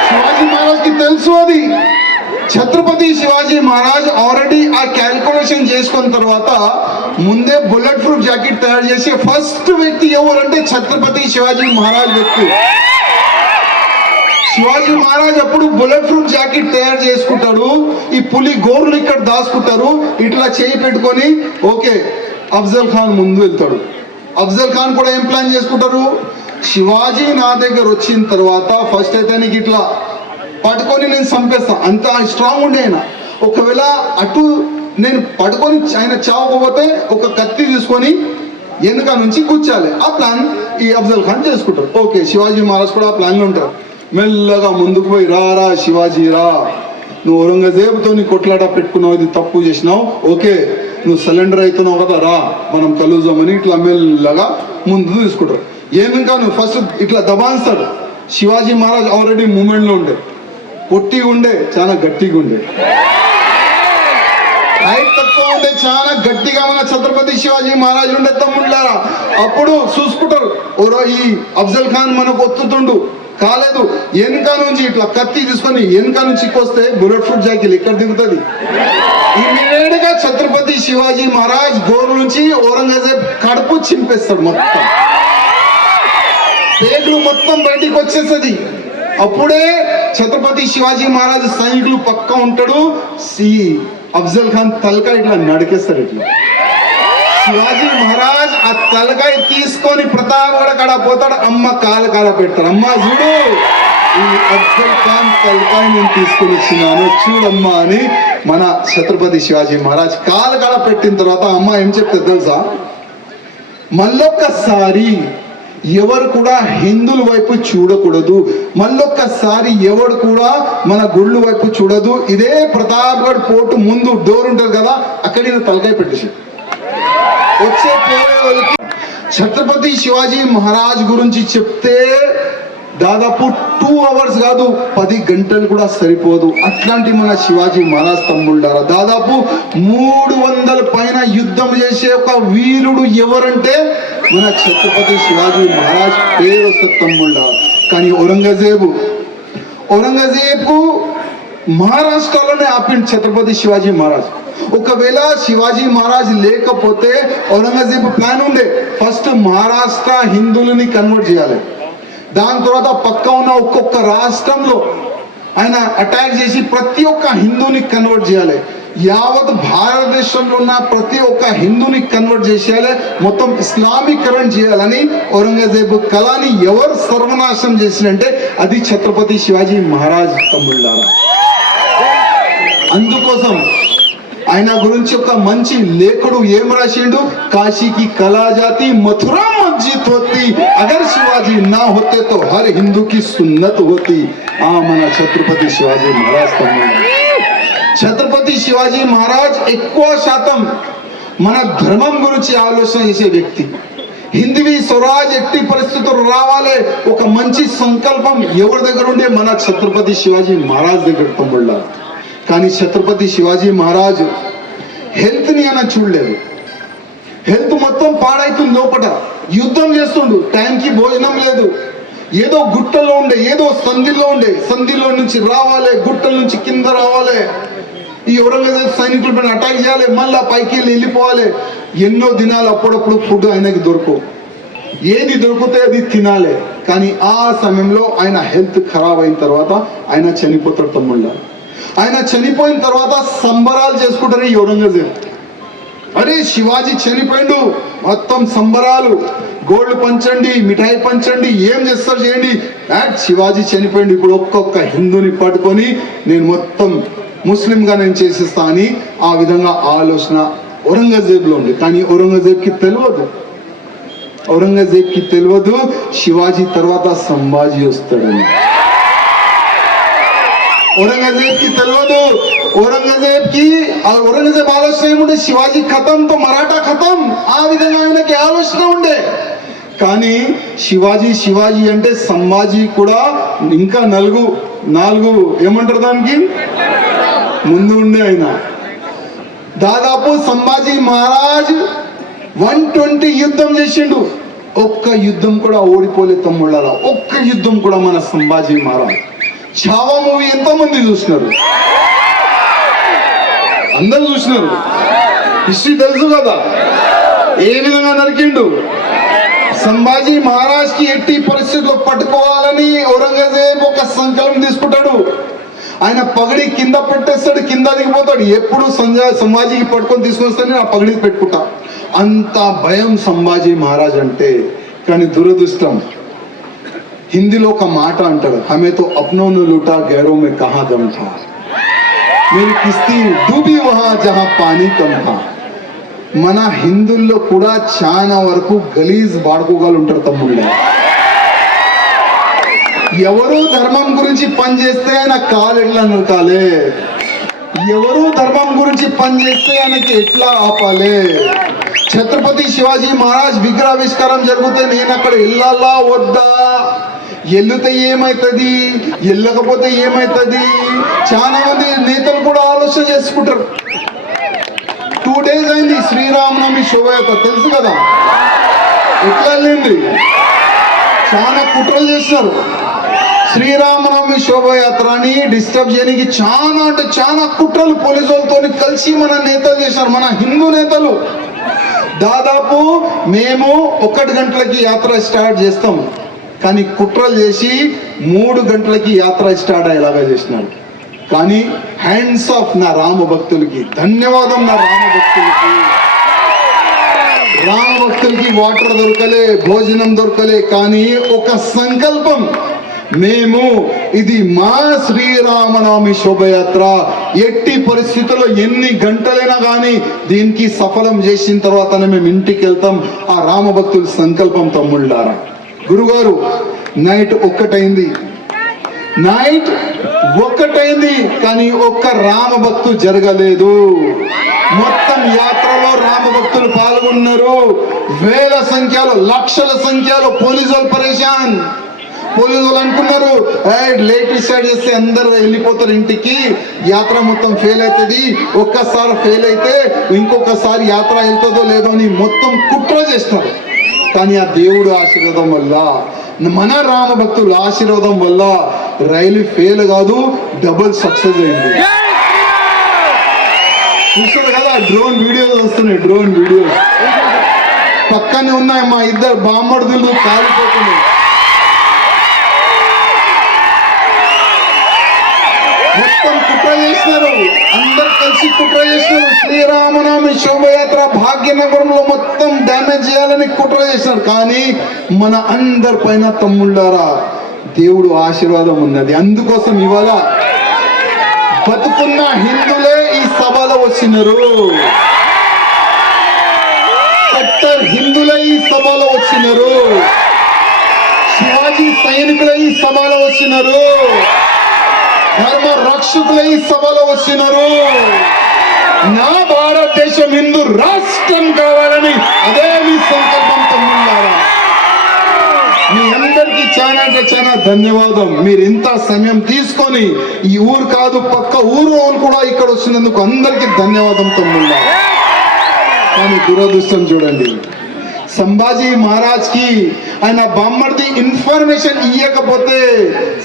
శివాజీ మహారాజ్ కి తెలుసు అది. ఛత్రపతి శివాజీ మహారాజ్ ఆల్రెడీ ఆ క్యాల్కులేషన్ చేసుకున్న తర్వాత ముందే బుల్లెట్ ప్రూఫ్ జాకెట్ తయారు చేసి ఫస్ట్ వ్యక్తి ఎవరంటే ఛత్రపతి శివాజీ మహారాజ్ వ్యక్తి. శివాజీ మహారాజ్ అప్పుడు బుల్లెట్ ప్రూఫ్ జాకెట్ తయారు చేసుకుంటాడు, ఈ పులి గోర్లు ఇక్కడ దాచుకుంటారు, ఇట్లా చేయి పెట్టుకొని ఓకే అఫ్జల్ ఖాన్ ముందు వెళ్తాడు. అఫ్జల్ ఖాన్ కూడా ఏం ప్లాన్ చేసుకుంటారు, శివాజీ నా దగ్గర వచ్చిన తర్వాత ఫస్ట్ అయితే నీకు ఇట్లా పట్టుకొని నేను చంపేస్తా, అంత స్ట్రాంగ్ ఉండే ఆయన. ఒకవేళ అటు నేను పట్టుకొని ఆయన చావకపోతే ఒక కత్తి తీసుకొని వెనుక నుంచి కూర్చాలి. ఆ ప్లాన్ ఈ అఫ్జల్ ఖాన్ చేసుకుంటారు. ఓకే శివాజీ మహారాజ్ కూడా ఆ ప్లాన్ లో ఉంటారు. మెల్లగా ముందుకు పోయి, రా శివాజీ రా, నువ్వు ఔరంగజేబుతో నీ కొట్లాట పెట్టుకున్నావు, ఇది తప్పు చేసినావు, ఓకే నువ్వు సరెండర్ అవుతున్నావు కదా, రా మనం కలుద్దామని ఇట్లా మెల్లగా ముందు తీసుకుంటారు. ఏమింకా నువ్వు ఫస్ట్ ఇట్లా దబాయిస్తాడు. శివాజీ మహారాజ్ ఆల్రెడీ మూమెంట్ లో ఉండే, పొట్టిగా ఉండే, చాలా గట్టిగా ఉండే, హైట్ తక్కువ ఉండే, చాలా గట్టిగా మన ఛత్రపతి శివాజీ మహారాజ్ ఉండే. తమ్ముళ్ళారా అప్పుడు చూసుకుంటారు, ఓరో ఈ అఫ్జల్ ఖాన్ మనకు ఒత్తుతుండు, కాలేదు, వెనుక నుంచి ఇట్లా కత్తి తీసుకొని వెనుక నుంచి వస్తే బుల్లెట్ ప్రూఫ్ జాకెట్ ఇక్కడ దిగుతుంది. ఇమీడియట్ గా ఛత్రపతి శివాజీ మహారాజ్ గోరు నుంచి ఔరంగజేబ్ కడుపు చింపేస్తాడు, మొత్తం పేగులు మొత్తం బయటికి వచ్చేస్తుంది. అప్పుడే ఛత్రపతి శివాజీ మహారాజ్ సైనికులు పక్క ఉంటాడు, అఫ్జల్ ఖాన్ తలకాయ ఇట్లా నడికేస్తాడు. ఇట్లా శివాజీ మహారాజ్ ఆ తలకాయ తీసుకొని ప్రతాప్గఢ్ కాడ పోతాడు, అమ్మ కాలు కాడ పెడతాడు, అమ్మ చూడు ఈ అఫ్జల్ ఖాన్ తలకాయ నేను తీసుకొని వచ్చినాను చూడమ్మా అని మన ఛత్రపతి శివాజీ మహారాజ్ కాలు కాడ పెట్టిన తర్వాత అమ్మ ఏం చెప్తుంది తెలుసా, మళ్ళొక్కసారి ఎవరు కూడా హిందువుల వైపు చూడకూడదు, మళ్ళొక్కసారి ఎవడు కూడా మన గుళ్ళు వైపు చూడదు. ఇదే ప్రతాప్గఢ్ పోర్టు ముందు డోర్ ఉంటుంది కదా, అక్కడ తలకాయ పెట్టేసి వచ్చే పోయే వాళ్ళకి ఛత్రపతి శివాజీ మహారాజ్ గురించి చెప్తే దాదాపు 2 hours కాదు 10 గంటలు కూడా సరిపోదు. అట్లాంటి మన శివాజీ మహారాజ్ తమ్ముళ్ళారా, దాదాపు 300 పైన యుద్ధం చేసే ఒక వీరుడు ఎవరంటే మన ఛత్రపతి శివాజీ మహారాజ్ పేరు వస్తుంది తమ్ముళ్ళారా. కానీ ఔరంగజేబు మహారాష్ట్రలోనే ఆపిండు ఛత్రపతి శివాజీ మహారాజ్. ఒకవేళ శివాజీ మహారాజ్ లేకపోతే ఔరంగజేబు ప్లాన్ ఉండే, ఫస్ట్ మహారాష్ట్ర హిందువులని కన్వర్ట్ చేయాలి, దాని తర్వాత పక్క ఉన్న ఒక్కొక్క రాష్ట్రంలో ఆయన అటాక్ చేసి ప్రతి ఒక్క హిందూని కన్వర్ట్ చేయాలి, యావత్ భారతదేశంలో ఉన్న ప్రతి ఒక్క హిందూని కన్వర్ట్ చేసేయాలి, మొత్తం ఇస్లామీకరణ చేయాలని ఔరంగజేబు కళని ఎవరు సర్వనాశనం చేసినంటే అది ఛత్రపతి శివాజీ మహారాజ్ తమ్ముళ్ళారా. అందుకోసం ఆయన గురించి ఒక మంచి లేఖడు ఏం రాసిండు, కాశీకి కళా జాతి మథురా మస్జిద్ హోతి, అగర్ శివాజీ నా హోతే తో హర్ హిందూ కి సున్నత్ హోతి. మన ఛత్రపతి శివాజీ మహారాజ్ తమ్ముడు. ఛత్రపతి శివాజీ మహారాజ్ ఎక్కువ శాతం మన ధర్మం గురించి ఆలోచన చేసే వ్యక్తి. హిందీ స్వరాజ్ ఎట్టి పరిస్థితులు రావాలి, ఒక మంచి సంకల్పం ఎవరి దగ్గర ఉండే మన ఛత్రపతి శివాజీ మహారాజ్ దగ్గర తమ్ముళ్ళ. కానీ ఛత్రపతి శివాజీ మహారాజ్ హెల్త్ ని ఆయన చూడలేదు, హెల్త్ మొత్తం పాడైతుంది లోపల, యుద్ధం చేస్తుండు, టైంకి భోజనం లేదు, ఏదో గుట్టలో ఉండే, ఏదో సంధిలో నుంచి రావాలి, గుట్టల నుంచి కింద రావాలి, ఈ ఔరంగజేబ్ సైనికుల పైన అటాక్ చేయాలి, మళ్ళా పైకి వెళ్ళిపోవాలి. ఎన్నో దినాలు అప్పుడప్పుడు ఫుడ్ ఆయనకి దొరకవు, ఏది దొరికితే అది తినాలి. కానీ ఆ సమయంలో ఆయన హెల్త్ ఖరాబ్ అయిన తర్వాత ఆయన చనిపోతాడు తమ్ముళ్ళ. ఆయన చనిపోయిన తర్వాత సంబరాలు చేసుకుంటారు ఈ ఔరంగజేబ్. అరే శివాజీ చనిపోయిండు, మొత్తం సంబరాలు, గోల్డ్ పంచండి, మిఠాయి పంచండి, ఏం చేస్తారు చేయండి. శివాజీ చనిపోయిండు, ఇప్పుడు ఒక్కొక్క హిందూని పట్టుకొని నేను మొత్తం ముస్లింగా నేను చేసేస్తా అని ఆ విధంగా ఆలోచన ఔరంగజేబ్లో ఉంది. కానీ ఔరంగజేబ్కి తెలియదు శివాజీ తర్వాత సంభాజీ వస్తాడని. ఔరంగజేబ్కి తెలియదు. ఔరంగజేబ్ ఆలోచన ఏముండే, శివాజీ ఖతంతో మరాఠా ఖతం, ఆ విధంగా ఆయనకి ఆలోచన ఉండే. కానీ శివాజీ అంటే సంభాజీ కూడా ఇంకా నాలుగు ఏమంటారు దానికి ముందు ఉండే. ఆయన దాదాపు సంభాజీ మహారాజ్ 120 యుద్ధం చేసిండు, ఒక్క యుద్ధం కూడా ఓడిపోలే తమ్ముళ్ళారా, ఒక్క యుద్ధం కూడా మన సంభాజీ మహారాజ్. ఛావా మూవీ ఎంతమంది చూసినారు? అందరూ చూసినారు. హిస్టరీ తెలుసు కదా ఏ విధంగా నరికిండు. సంభాజీ మహారాజ్ కి ఎట్టి పరిస్థితుల్లో పట్టుకోవాలని ఔరంగజేబ్ ఒక సంకల్పం తీసుకుంటాడు. ఆయన పగడి కింద పెట్టేస్తాడు, కింద దిగిపోతాడు. ఎప్పుడు సంభాజీకి పట్టుకొని తీసుకొని వస్తాను ఆ పగడికి పెట్టుకుంటా, అంత భయం సంభాజీ మహారాజ్ అంటే. కానీ దురదృష్టం, హిందీలో ఒక మాట అంటాడు, హమే తో అప్నో ను లూటా గైరో మే కహా దమ్ థా, మేరీ కిస్తీ డూబీ వహా జహా పానీ కమ్ థా. మన హిందువుల్లో కూడా చాలా వరకు గలీజ్ బాడుకోగాలు ఉంటారు తమ్ముళ్ళు. ఎవరు ధర్మం గురించి పనిచేస్తే ఆయన కాలు ఎట్లా నరకాలి, ఎవరు ధర్మం గురించి పనిచేస్తే ఆయనకి ఎట్లా ఆపాలి. ఛత్రపతి శివాజీ మహారాజ్ విగ్రహావిష్కారం జరిగితే నేను అక్కడ వెళ్ళాలా వద్దా, ఎల్లుతే ఏమైతుంది, వెళ్ళకపోతే ఏమైతుంది, చాలా మంది నేతలు కూడా ఆలోచన చేసుకుంటారు. 2 days అయింది శ్రీరామనవమి శోభయాత్ర, తెలుసు కదా ఎట్లా వెళ్ళింది. చాలా కుట్రలు చేస్తున్నారు. శ్రీరామనవమి శోభయాత్రని డిస్టర్బ్ చేయడానికి చాలా కుట్రలు పోలీసు వాళ్ళతో కలిసి మన నేతలు చేశారు, మన హిందూ నేతలు. దాదాపు మేము 1 గంటలకి యాత్ర స్టార్ట్ చేస్తాం, కానీ కుట్రలు చేసి 3 గంటలకి యాత్ర స్టార్ట్ అయ్యేలాగా చేసినారు. కానీ హ్యాండ్స్ ఆఫ్ నా రామ భక్తులకి ధన్యవాదం. నా రామ భక్తులకి వాటర్ దొరకలే, భోజనం దొరకలే, కానీ ఒక సంకల్పం, మేము ఇది మా శ్రీరామనవమి శోభయాత్ర ఎట్టి పరిస్థితుల్లో ఎన్ని గంటలైనా కానీ దీనికి సఫలం చేసిన తర్వాతనే మేము ఇంటికి వెళ్తాం. ఆ రామ భక్తుల సంకల్పం తమ్ముళ్ళారా. గురుగారు నైట్ ఒక్కటైంది, కానీ ఒక్క రామ భక్తు జరగలేదు. మొత్తం యాత్రలో రామ భక్తులు పాల్గొన్నారు. వేల సంఖ్యలో, లక్షల సంఖ్యలో పోలీసులు పరేషాన్. పోలీసులు అనుకున్నారు లేట్ డిసైడ్ చేస్తే అందరు వెళ్ళిపోతారు ఇంటికి, యాత్ర మొత్తం ఫెయిల్ అవుతుంది, ఒక్కసారి ఫెయిల్ అయితే ఇంకొకసారి యాత్ర వెళ్తుందో లేదో అని మొత్తం కుట్ర చేస్తారు. కానీ ఆ దేవుడు ఆశీర్వాదం వల్ల, మన రామ భక్తుల ఆశీర్వాదం వల్ల రైలు ఫెయిల్ కాదు, డబుల్ సక్సెస్ అయింది. చూసారు కదా డ్రోన్ వీడియోస్ వస్తున్నాయి, డ్రోన్ వీడియోస్ పక్కనే ఉన్నాయి. మా ఇద్దరు బామ్మడుదులు కాలిపోతున్నాయి. మొత్తం కుట్ర చేసినారు, అందరు కలిసి కుట్ర చేసినారు. శ్రీరామనవమి శోభయాత్ర భాగ్యనగరంలో మొత్తం డ్యామేజ్ చేయాలని కుట్ర చేసినారు. కానీ మన అందరి పైన తమ్ముళ్ళారా దేవుడు ఆశీర్వాదం ఉన్నది. అందుకోసం ఇవాళ బతుకున్న హిందువులే ఈ సభలో వచ్చినారు, కట్టర్ హిందువులే ఈ సభలో వచ్చినారు, శివాజీ సైనికులే ఈ సభలో వచ్చినారు, ధర్మ రక్షకులే ఈ సభలో వచ్చినారు. నా భారతదేశం హిందూ రాష్ట్రం కావాలని అదే మీ సంకల్పం తమ్ముళ్ళారా. మీ అందరికీ చాలా అంటే చాలా ధన్యవాదం. మీరు ఇంత సమయం తీసుకొని ఈ ఊరు కాదు పక్క ఊరు వాళ్ళు కూడా ఇక్కడ వచ్చినందుకు అందరికీ ధన్యవాదం తమ్ముళ్ళారా. కానీ దురదృష్టం చూడండి, సంభాజీ మహారాజ్ కి ఆయన బామ్మర్ది ఇన్ఫర్మేషన్ ఇవ్వకపోతే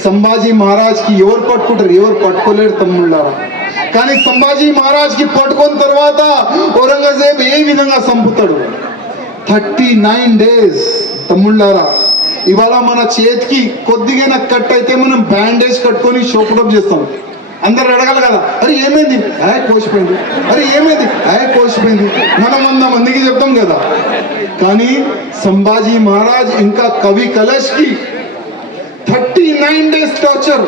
సంభాజీ మహారాజ్ కి ఎవరు పట్టుకుంటారు? ఎవరు పట్టుకోలేరు తమ్ముళ్ళారా. కానీ సంభాజీ మహారాజ్ కి పట్టుకున్న తర్వాత ఔరంగజేబ్ ఏ విధంగా చంపుతాడు? 39 days తమ్ముళ్ళారా. ఇవాళ మన చేతికి కొద్దిగా కట్ అయితే మనం బ్యాండేజ్ కట్టుకొని షోపుటప్ చేస్తాం. అందరు అడగాలి కదా, అరే ఏమైంది? కోసిపోయింది. అరే ఏమైంది? కోసిపోయింది. మనం 100 మందికి చెప్తాం కదా. కానీ సంభాజీ మహారాజ్ ఇంకా కవి కలష్ కి 39 days టార్చర్.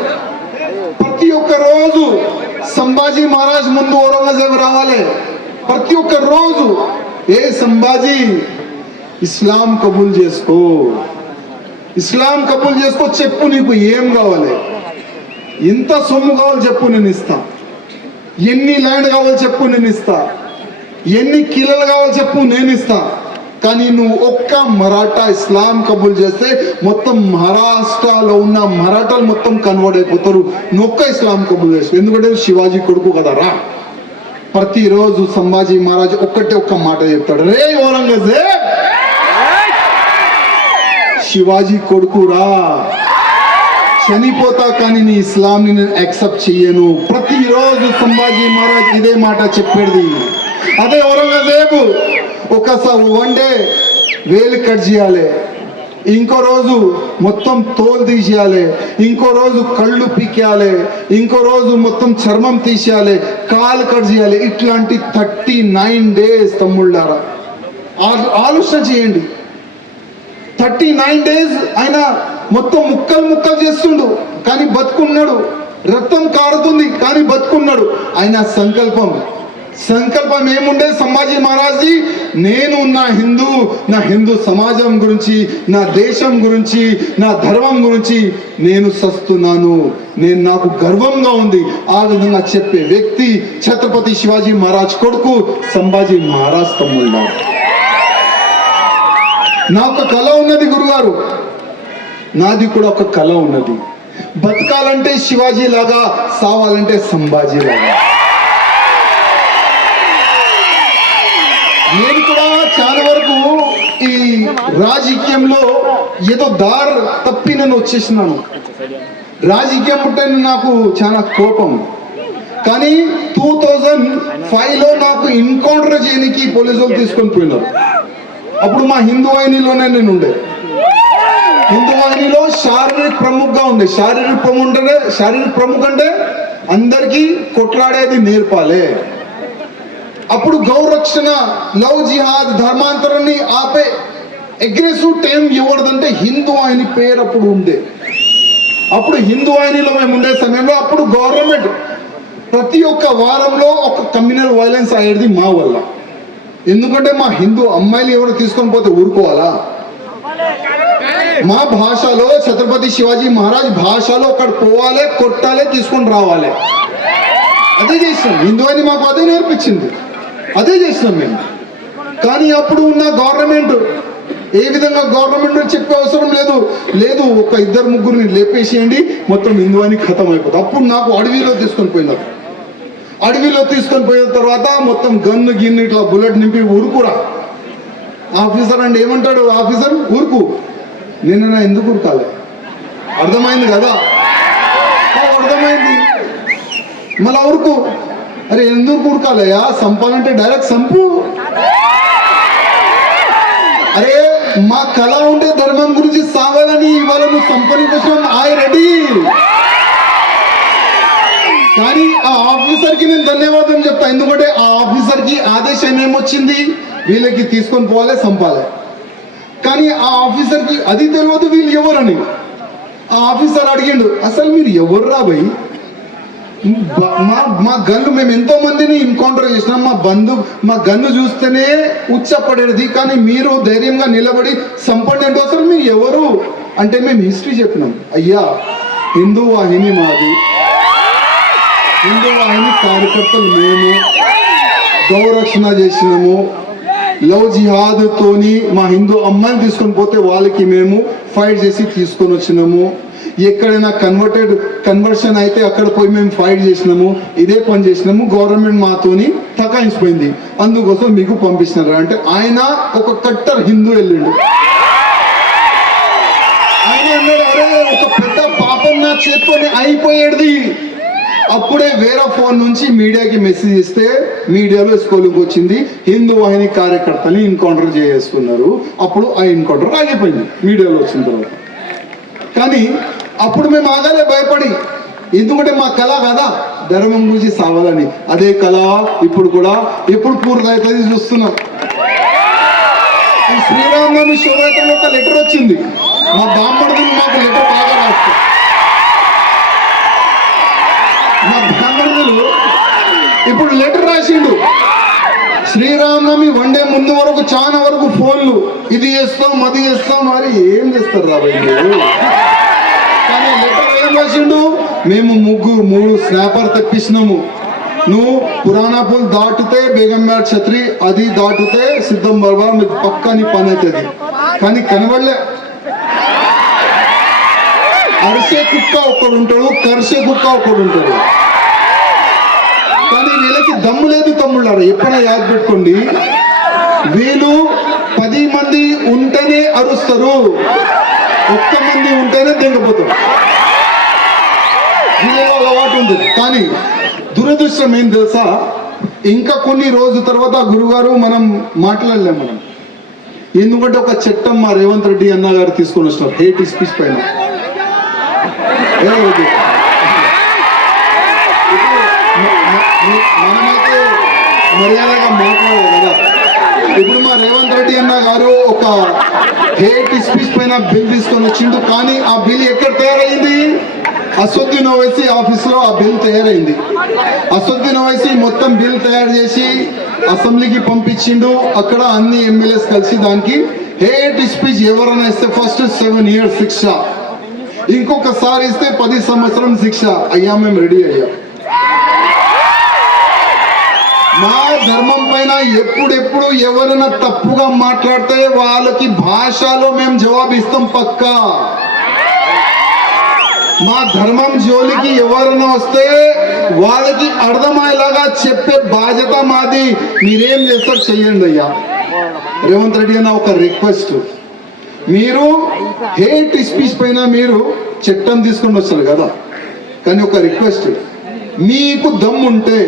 ప్రతి ఒక్క రోజు సంభాజీ మహారాజ్ ముందు ఔరంగజేబు రావాలి. ప్రతి ఒక్క రోజు, ఏ సంభాజీ ఇస్లాం కబూల్ చేసుకో, ఇస్లాం కబూల్ చేసుకో, చెప్పు నీకు ఏం కావాలి, ఎంత సొమ్ము కావాలి చెప్పు నేను ఇస్తా, ఎన్ని ల్యాండ్ కావాలి చెప్పు నేను ఇస్తా, ఎన్ని కిలోలు కావాలి చెప్పు నేను ఇస్తా. కానీ నువ్వు ఒక్క మరాఠా ఇస్లాం కబూల్ చేస్తే మొత్తం మహారాష్ట్రలో ఉన్న మరాఠాలు మొత్తం కన్వర్ట్ అయిపోతారు. నువ్వు ఒక్క ఇస్లాం కబూల్ చేస్తావు, ఎందుకంటే శివాజీ కొడుకు కదా రా. ప్రతిరోజు సంభాజీ మహారాజ్ ఒక్క మాట చెప్తాడు, రే ఔరంగజేబ్, శివాజీ కొడుకురా, చనిపోతా కానీ నీ ఇస్లాంని నేను యాక్సెప్ట్ చెయ్యను. ప్రతిరోజు సంభాజీ మహారాజ్ ఇదే మాట చెప్పేది. అదే ఔరంగజేబు ఒకసారి 1 day వేలు కట్ చేయాలి, ఇంకో రోజు మొత్తం తోలు తీసేయాలి, ఇంకో రోజు కళ్ళు పీకేయాలి, ఇంకో రోజు మొత్తం చర్మం తీసేయాలి, కాలు కట్ చేయాలి. ఇట్లాంటి 39 days తమ్ముళ్ళారా. ఆలోచన చేయండి. 39 days ఆయన మొత్తం ముక్కలు చేస్తుండు కానీ బతుకున్నాడు. రక్తం కారుతుంది కానీ బతుకున్నాడు. ఆయన సంకల్పం ఏముండే సంభాజీ మహారాజ్ది? నేను నా హిందూ సమాజం గురించి, నా దేశం గురించి, నా ధర్మం గురించి నేను సస్తున్నాను, నాకు గర్వంగా ఉంది. ఆ విధంగా చెప్పే వ్యక్తి ఛత్రపతి శివాజీ మహారాజ్ కొడుకు సంభాజీ మహారాజ్ తమ్ముళ్ళ. నా ఒక కళ ఉన్నది గురుగారు, నాది కూడా ఒక కళ ఉన్నది. బతకాలంటే శివాజీ లాగా, సావాలంటే సంభాజీ లాగా. నేను కూడా చాలా వరకు ఈ రాజకీయంలో ఏదో దారి తప్పి నేను వచ్చేసినాను. రాజకీయం అంటే నాకు చాలా కోపం. కానీ 2005లో నాకు ఎన్కౌంటర్ చేయడానికి పోలీసులు తీసుకొని పోయినారు. అప్పుడు మా హిందూ వాహినిలోనే నేను ఉండే. హిందూ వాహినిలో శారీరక ప్రముఖంగా ఉండే. శారీరక ప్రముఖ అంటే అందరికీ కొట్లాడేది నేర్పాలి. అప్పుడు గౌరక్షణ, లవ్ జిహాద్, ధర్మాంతరాన్ని ఆపే అగ్రెసివ్ టైం ఎవరిదంటే హిందూ వాహిని పేరు అప్పుడు ఉండే. అప్పుడు హిందూ వాహినిలో మేము ఉండే సమయంలో అప్పుడు గవర్నమెంట్ ప్రతి ఒక్క వారంలో ఒక కమ్యూనల్ వైలెన్స్ అయ్యేది మా వల్ల. ఎందుకంటే మా హిందూ అమ్మాయిలు ఎవరు తీసుకొని పోతే ఊరుకోవాలా? మా భాషలో, ఛత్రపతి శివాజీ మహారాజ్ భాషలో అక్కడ పోవాలి, కొట్టాలి, తీసుకొని రావాలి. అదే చేసినాం. హిందూ అని మాకు అదే నేర్పించింది, అదే చేసినాం మేము. కానీ అప్పుడు ఉన్న గవర్నమెంట్ ఏ విధంగా గవర్నమెంట్ చెప్పే అవసరం లేదు, ఒక 2-3 లేపేసేయండి, మొత్తం హిందూ అని ఖతం అయిపోతుంది. అప్పుడు నాకు అడవిలో తీసుకొని పోయినారు. అడవిలో తీసుకొని పోయిన తర్వాత మొత్తం గన్ను ఇట్లా బుల్లెట్ నింపి ఊరుకురా. ఆఫీసర్ అంటే ఏమంటాడు? ఆఫీసర్ ఊరుకు. నిన్న ఎందుకు ఊరుకాలి? అర్థమైంది కదా? అర్థమైంది. మళ్ళా ఊరుకు. అరే ఎందుకు ఊరుకాలయ్యా? సంపాలంటే డైరెక్ట్ సంపు. అరే మా కళ ఉండే ధర్మం గురించి సావాలని ఇవాళ నువ్వు సంపని కోసం రెడీ. కానీ ఆ ఆఫీసర్కి నేను ధన్యవాదం చెప్తా. ఎందుకంటే ఆ ఆఫీసర్కి ఆదేశం ఏమొచ్చింది? వీళ్ళకి తీసుకొని పోవాలి, సంపాలి. కానీ ఆ ఆఫీసర్కి అది తెలియదు వీళ్ళు ఎవరని. ఆ ఆఫీసర్ అడిగిండు, అసలు మీరు ఎవరు రాబోయి? మా గన్ను మేము ఎంతో మందిని ఎన్కౌంటర్ చేసినాం, మా గన్ను చూస్తేనే ఉచ్చపడేది, కానీ మీరు ధైర్యంగా నిలబడి సంపండి అంటే అసలు మీరు ఎవరు అంటే మేము హిస్టరీ చెప్పినాం. అయ్యా హిందూ వాహిని మాది, హిందూ వాహిని కార్యకర్తలు మేము, గౌరక్షణ చేసినాము, లవ్ జిహాద్తోని మా హిందూ అమ్మాయిని తీసుకొని పోతే వాళ్ళకి మేము ఫైట్ చేసి తీసుకొని వచ్చినాము. ఎక్కడైనా కన్వర్షన్ అయితే అక్కడ పోయి మేము ఫైట్ చేసినాము, ఇదే పని చేసినాము, గవర్నమెంట్ మాతోని తకాయించిపోయింది, అందుకోసం మీకు పంపిస్తున్నారు అంటే ఆయన ఒక కట్టర్ హిందూ వెళ్ళిండు. ఆయన అన్నాడు, అరే ఒక పెద్ద పాపం నా చేతితోనే అయిపోయేది. అప్పుడే వేరే ఫోన్ నుంచి మీడియాకి మెసేజ్ ఇస్తే మీడియాలో స్కూల్కి వచ్చింది, హిందూ వాహిని కార్యకర్తని ఎన్కౌంటర్ చేస్తున్నారు. అప్పుడు ఆ ఎన్కౌంటర్ ఆగిపోయింది మీడియాలో వచ్చిన తర్వాత. కానీ అప్పుడు మేము ఆగాలే భయపడి, ఎందుకంటే మా కళ కదా ధర్మం గురించి సావాలని. అదే కళ ఇప్పుడు కూడా ఎప్పుడు పూర్తవుతుంది చూస్తున్నాం. శ్రీరామనవమి శోభయాత్రలో ఒక లెటర్ వచ్చింది, మా బ్రాహ్మణుడు మాకు లెటర్ బాగా రాస్తారు. మా బ్రాహ్మణులు ఇప్పుడు లెటర్ రాసిండు, శ్రీరామనవమి వన్ డే ముందు వరకు చాలా వరకు ఫోన్లు, ఇది చేస్తాం అది చేస్తాం, మరి ఏం చేస్తారు రాబోయే మీరు? కానీ లెటర్ ఏం రాసిండు, మేము మూడు స్నాపర్ తెప్పించినాము, నువ్వు పురాణాపూల్ దాటితే బేగంపేట ఛత్రి, అది దాటితే సిద్ధం బర్బార్, మీకు పక్కా నీ పని అవుతుంది. కానీ కనబడలే. అరిసే కుక్క ఒకడు ఉంటాడు, కరిసే కుక్క ఒకడు ఉంటాడు. కానీ వీళ్ళకి దమ్ము లేదు తమ్ముళ్ళారు, ఎప్పుడైనా యాద్ పెట్టుకోండి, వీళ్ళు 10 మంది ఉంటేనే అరుస్తారు, 1 మంది ఉంటేనే దిగపోతారు. వీళ్ళలో అలవాటు ఉంది. కానీ దురదృష్టం ఏం తెలుసా, ఇంకా కొన్ని రోజుల తర్వాత గురుగారు మనం మాట్లాడలేం మనం, ఎందుకంటే ఒక చట్టం మా రేవంత్ రెడ్డి అన్న గారు తీసుకొని వస్తున్నారు హేట్ స్పీచ్ పైన. మనమైతే మర్యాదగా మాట్లాడాలి కదా. ఇప్పుడు మా రేవంత్ రెడ్డి అన్న గారు ఒక హేట్ స్పీచ్ పైన బిల్ తీసుకొని వచ్చిండు. కానీ ఆ బిల్ ఎక్కడ తయారైంది? అసదుద్దీన్ ఓవైసీ ఆఫీస్ లో ఆ బిల్ తయారైంది. అసదుద్దీన్ ఓవైసీ మొత్తం బిల్ తయారు చేసి అసెంబ్లీకి పంపించిండు. అక్కడ అన్ని ఎమ్మెల్యేస్ కలిసి దానికి హేట్ స్పీచ్ ఎవరైనా ఇస్తే ఫస్ట్ 7 years శిక్ష, ఇంకొకసారి ఇస్తే 10 సంవత్సరం శిక్ష. అయ్యా మేము రెడీ అయ్యా. మా ధర్మం పైన ఎప్పుడెప్పుడు ఎవరైనా తప్పుగా మాట్లాడితే వాళ్ళకి భాషలో మేము జవాబు ఇస్తాం పక్కా. మా ధర్మం జోలికి ఎవరైనా వస్తే వాళ్ళకి అర్థమయ్యేలాగా చెప్పే బాధ్యత మాది. మీరేం చేస్తారు చెయ్యండి అయ్యా. రేవంత్ రెడ్డి అన్న ఒక రిక్వెస్ట్, మీరు హేట్ స్పీచ్ పైన మీరు చట్టం తీసుకొని వస్తారు కదా, కానీ ఒక రిక్వెస్ట్, మీకు దమ్ముంటే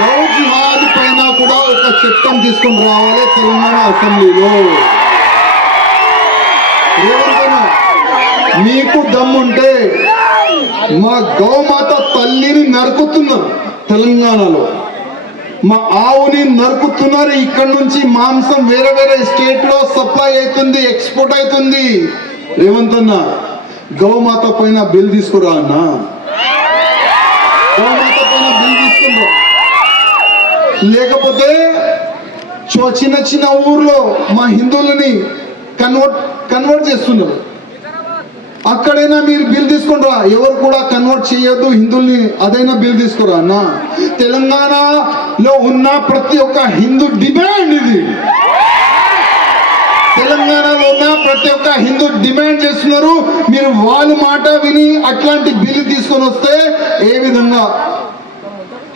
లవ్ జిహాద్ పైన కూడా ఒక చట్టం తీసుకొని రావాలి తెలంగాణ అసెంబ్లీలో. మీకు దమ్ముంటే మా గౌమాత తల్లిని నరుకుతున్నారు తెలంగాణలో, మా ఆవుని నరుకుతున్నారు. ఇక్కడ నుంచి మాంసం వేరే వేరే స్టేట్ లో సప్లై అవుతుంది, ఎక్స్పోర్ట్ అవుతుంది. రేవంత్ అన్న గౌమాత పైన బిల్ తీసుకురా అన్న, గౌమాత పైన బిల్ తీసుకురా. లేకపోతే చిన్న చిన్న ఊర్లో మా హిందువులని కన్వర్ట్ చేస్తున్నారు, అక్కడైనా మీరు బిల్ తీసుకురా. ఎవరు కూడా కన్వర్ట్ చేయొద్దు హిందువుల్ని, అదైనా బిల్ తీసుకురా అన్న. తెలంగాణలో ఉన్న ప్రతి ఒక్క హిందూ డిమాండ్ ఇది. తెలంగాణలో ఉన్న ప్రతి ఒక్క హిందూ డిమాండ్ చేస్తున్నారు. మీరు వాళ్ళ మాట విని అట్లాంటి బిల్లు తీసుకొని వస్తే ఏ విధంగా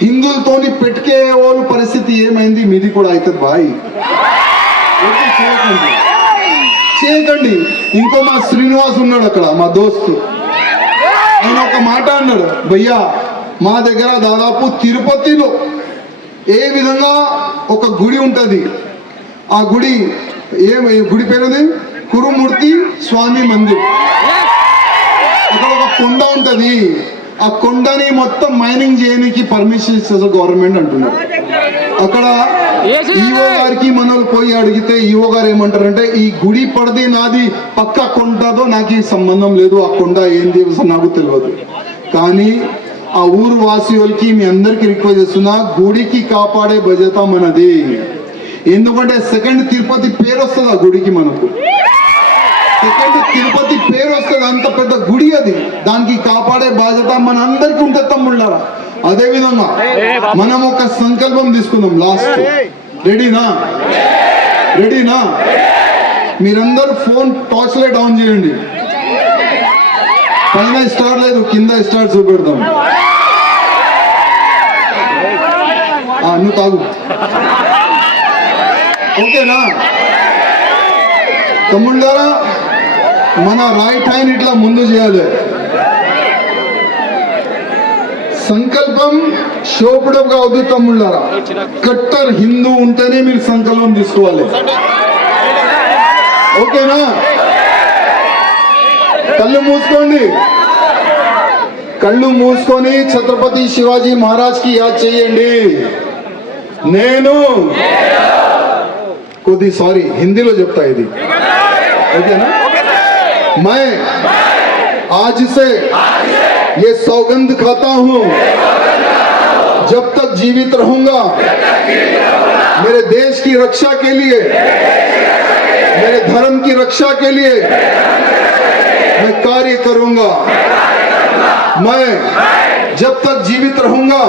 హిందువులతోని పెట్టుకే వాళ్ళ పరిస్థితి ఏమైంది మీది కూడా అవుతుంది బాయ్. చేయకండి. ఇంకో మా శ్రీనివాస్ ఉన్నాడు అక్కడ, మా దోస్తు, ఆయన ఒక మాట అన్నాడు, భయ్యా మా దగ్గర దాదాపు తిరుపతిలో ఏ విధంగా ఒక గుడి ఉంటుంది, ఆ గుడి గుడి పేరుది కురుమూర్తి స్వామి మందిర్. అక్కడ ఒక కొండ ఉంటది, ఆ కొండని మొత్తం మైనింగ్ చేయడానికి పర్మిషన్ ఇస్తుంది గవర్నమెంట్ అంటున్నారు. అక్కడ ఈఓ గారికి మనం పోయి అడిగితే ఈఓ గారు ఏమంటారంటే, ఈ గుడి పడితే నాది పక్క కొండదో నాకు సంబంధం లేదు, ఆ కొండ ఏంది నాకు తెలియదు. కానీ ఆ ఊరు వాసులకి మీ అందరికి రిక్వెస్ట్ చేస్తున్నా, గుడికి కాపాడే బాధ్యత మనది. ఎందుకంటే సెకండ్ తిరుపతి పేరు వస్తుంది ఆ గుడికి, మనకు సెకండ్ తిరుపతి పేరు వస్తుంది, అంత పెద్ద గుడి అది. దానికి కాపాడే బాధ్యత మన అందరికి ఉంటే తమ్ముళ్ళారా. అదే విధంగా మనం ఒక సంకల్పం తీసుకుందాం లాస్ట్. రెడీనా? రెడీనా? మీరందరూ ఫోన్ టార్చ్ లైట్ ఆన్ చేయండి. పైన స్టార్ లేదు, కింద స్టార్ చూపెడతాం. నువ్వు తాగు, ఓకేనా? తమ్ముళ్ళారా, మన రైట్ హ్యాండ్ ఇట్లా ముందు చేయాలి. సంకల్పం షోపుడప్గా అవుతుంది తమ్ముళ్ళారా. కట్టర్ హిందూ ఉంటేనే మీరు సంకల్పం తీసుకోవాలి, ఓకేనా? కళ్ళు మూసుకోండి, కళ్ళు మూసుకొని ఛత్రపతి శివాజీ మహారాజ్ కి యాద్ చేయండి. నేను కొద్ది సారీ హిందీలో చెప్తా ఇది, ఓకేనా? मैं आज से ये सौगंध खाता हूं, जब तक जीवित रहूंगा मेरे देश की रक्षा के लिए, मेरे धर्म की रक्षा के लिए मैं कार्य करूंगा. मैं जब तक जीवित रहूंगा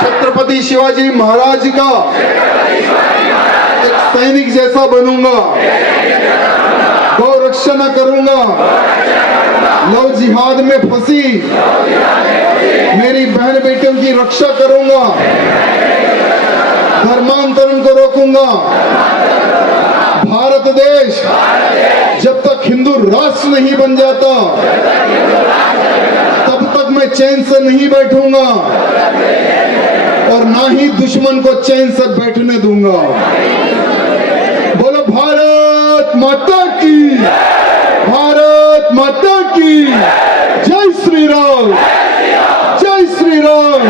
छत्रपति शिवाजी महाराज का एक सैनिक जैसा बनूंगा, गौ रक्षा करूंगा, लव जिहाद में फंसी मेरी बहन बेटियों की रक्षा करूंगा, धर्मांतरण को रोकूंगा. भारत देश जब तक हिंदू राष्ट्र नहीं बन जाता तब तक मैं चैन से नहीं बैठूंगा और ना ही दुश्मन को चैन से बैठने दूंगा. बोलो भारत माता की, भारत माता की जय श्री राम, जय श्री राम,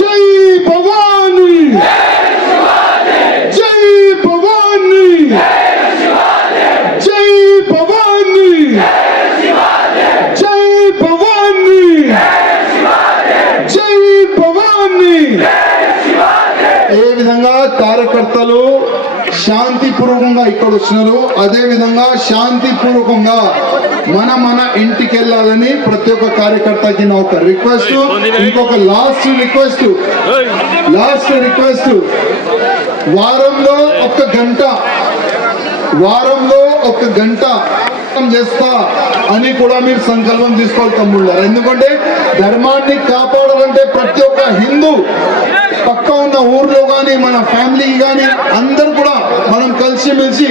जय भवानी, जय भवानी, जय भवानी, जय भवानी, जय भवानी. ఏ విధంగా కార్యకర్తలు శాంతిపూర్వకంగా ఇక్కడ వచ్చినారు, అదే విధంగా శాంతిపూర్వకంగా మన ఇంటికి వెళ్ళాలని ప్రతి ఒక్క కార్యకర్తకి నా ఒక రిక్వెస్ట్. ఇంకొక లాస్ట్ రిక్వెస్ట్, వారంలో ఒక గంట చేస్తా అని కూడా మీరు సంకల్పం తీసుకోవాలి తమ్ముళ్ళారు. ఎందుకంటే ధర్మాన్ని కాపాడాలంటే ప్రతి ఒక్క హిందూ పక్క ఉన్న ఊర్లో కానీ మన ఫ్యామిలీ కానీ అందరూ కూడా మనం కలిసిమెలిసి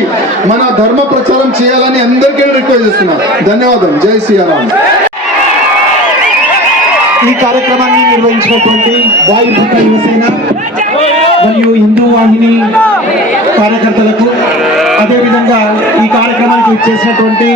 మన ధర్మ ప్రచారం చేయాలని అందరికీ రిక్వెస్ట్ చేస్తున్నాం. ధన్యవాదం. జై శ్రీరామ్. ఈ కార్యక్రమాన్ని నిర్వహించినటువంటి వాయుపుత్ర యువసేన మరియు హిందూ వాహిని కార్యకర్తలకు, అదేవిధంగా ఈ కార్యక్రమానికి ఇచ్చేసినటువంటి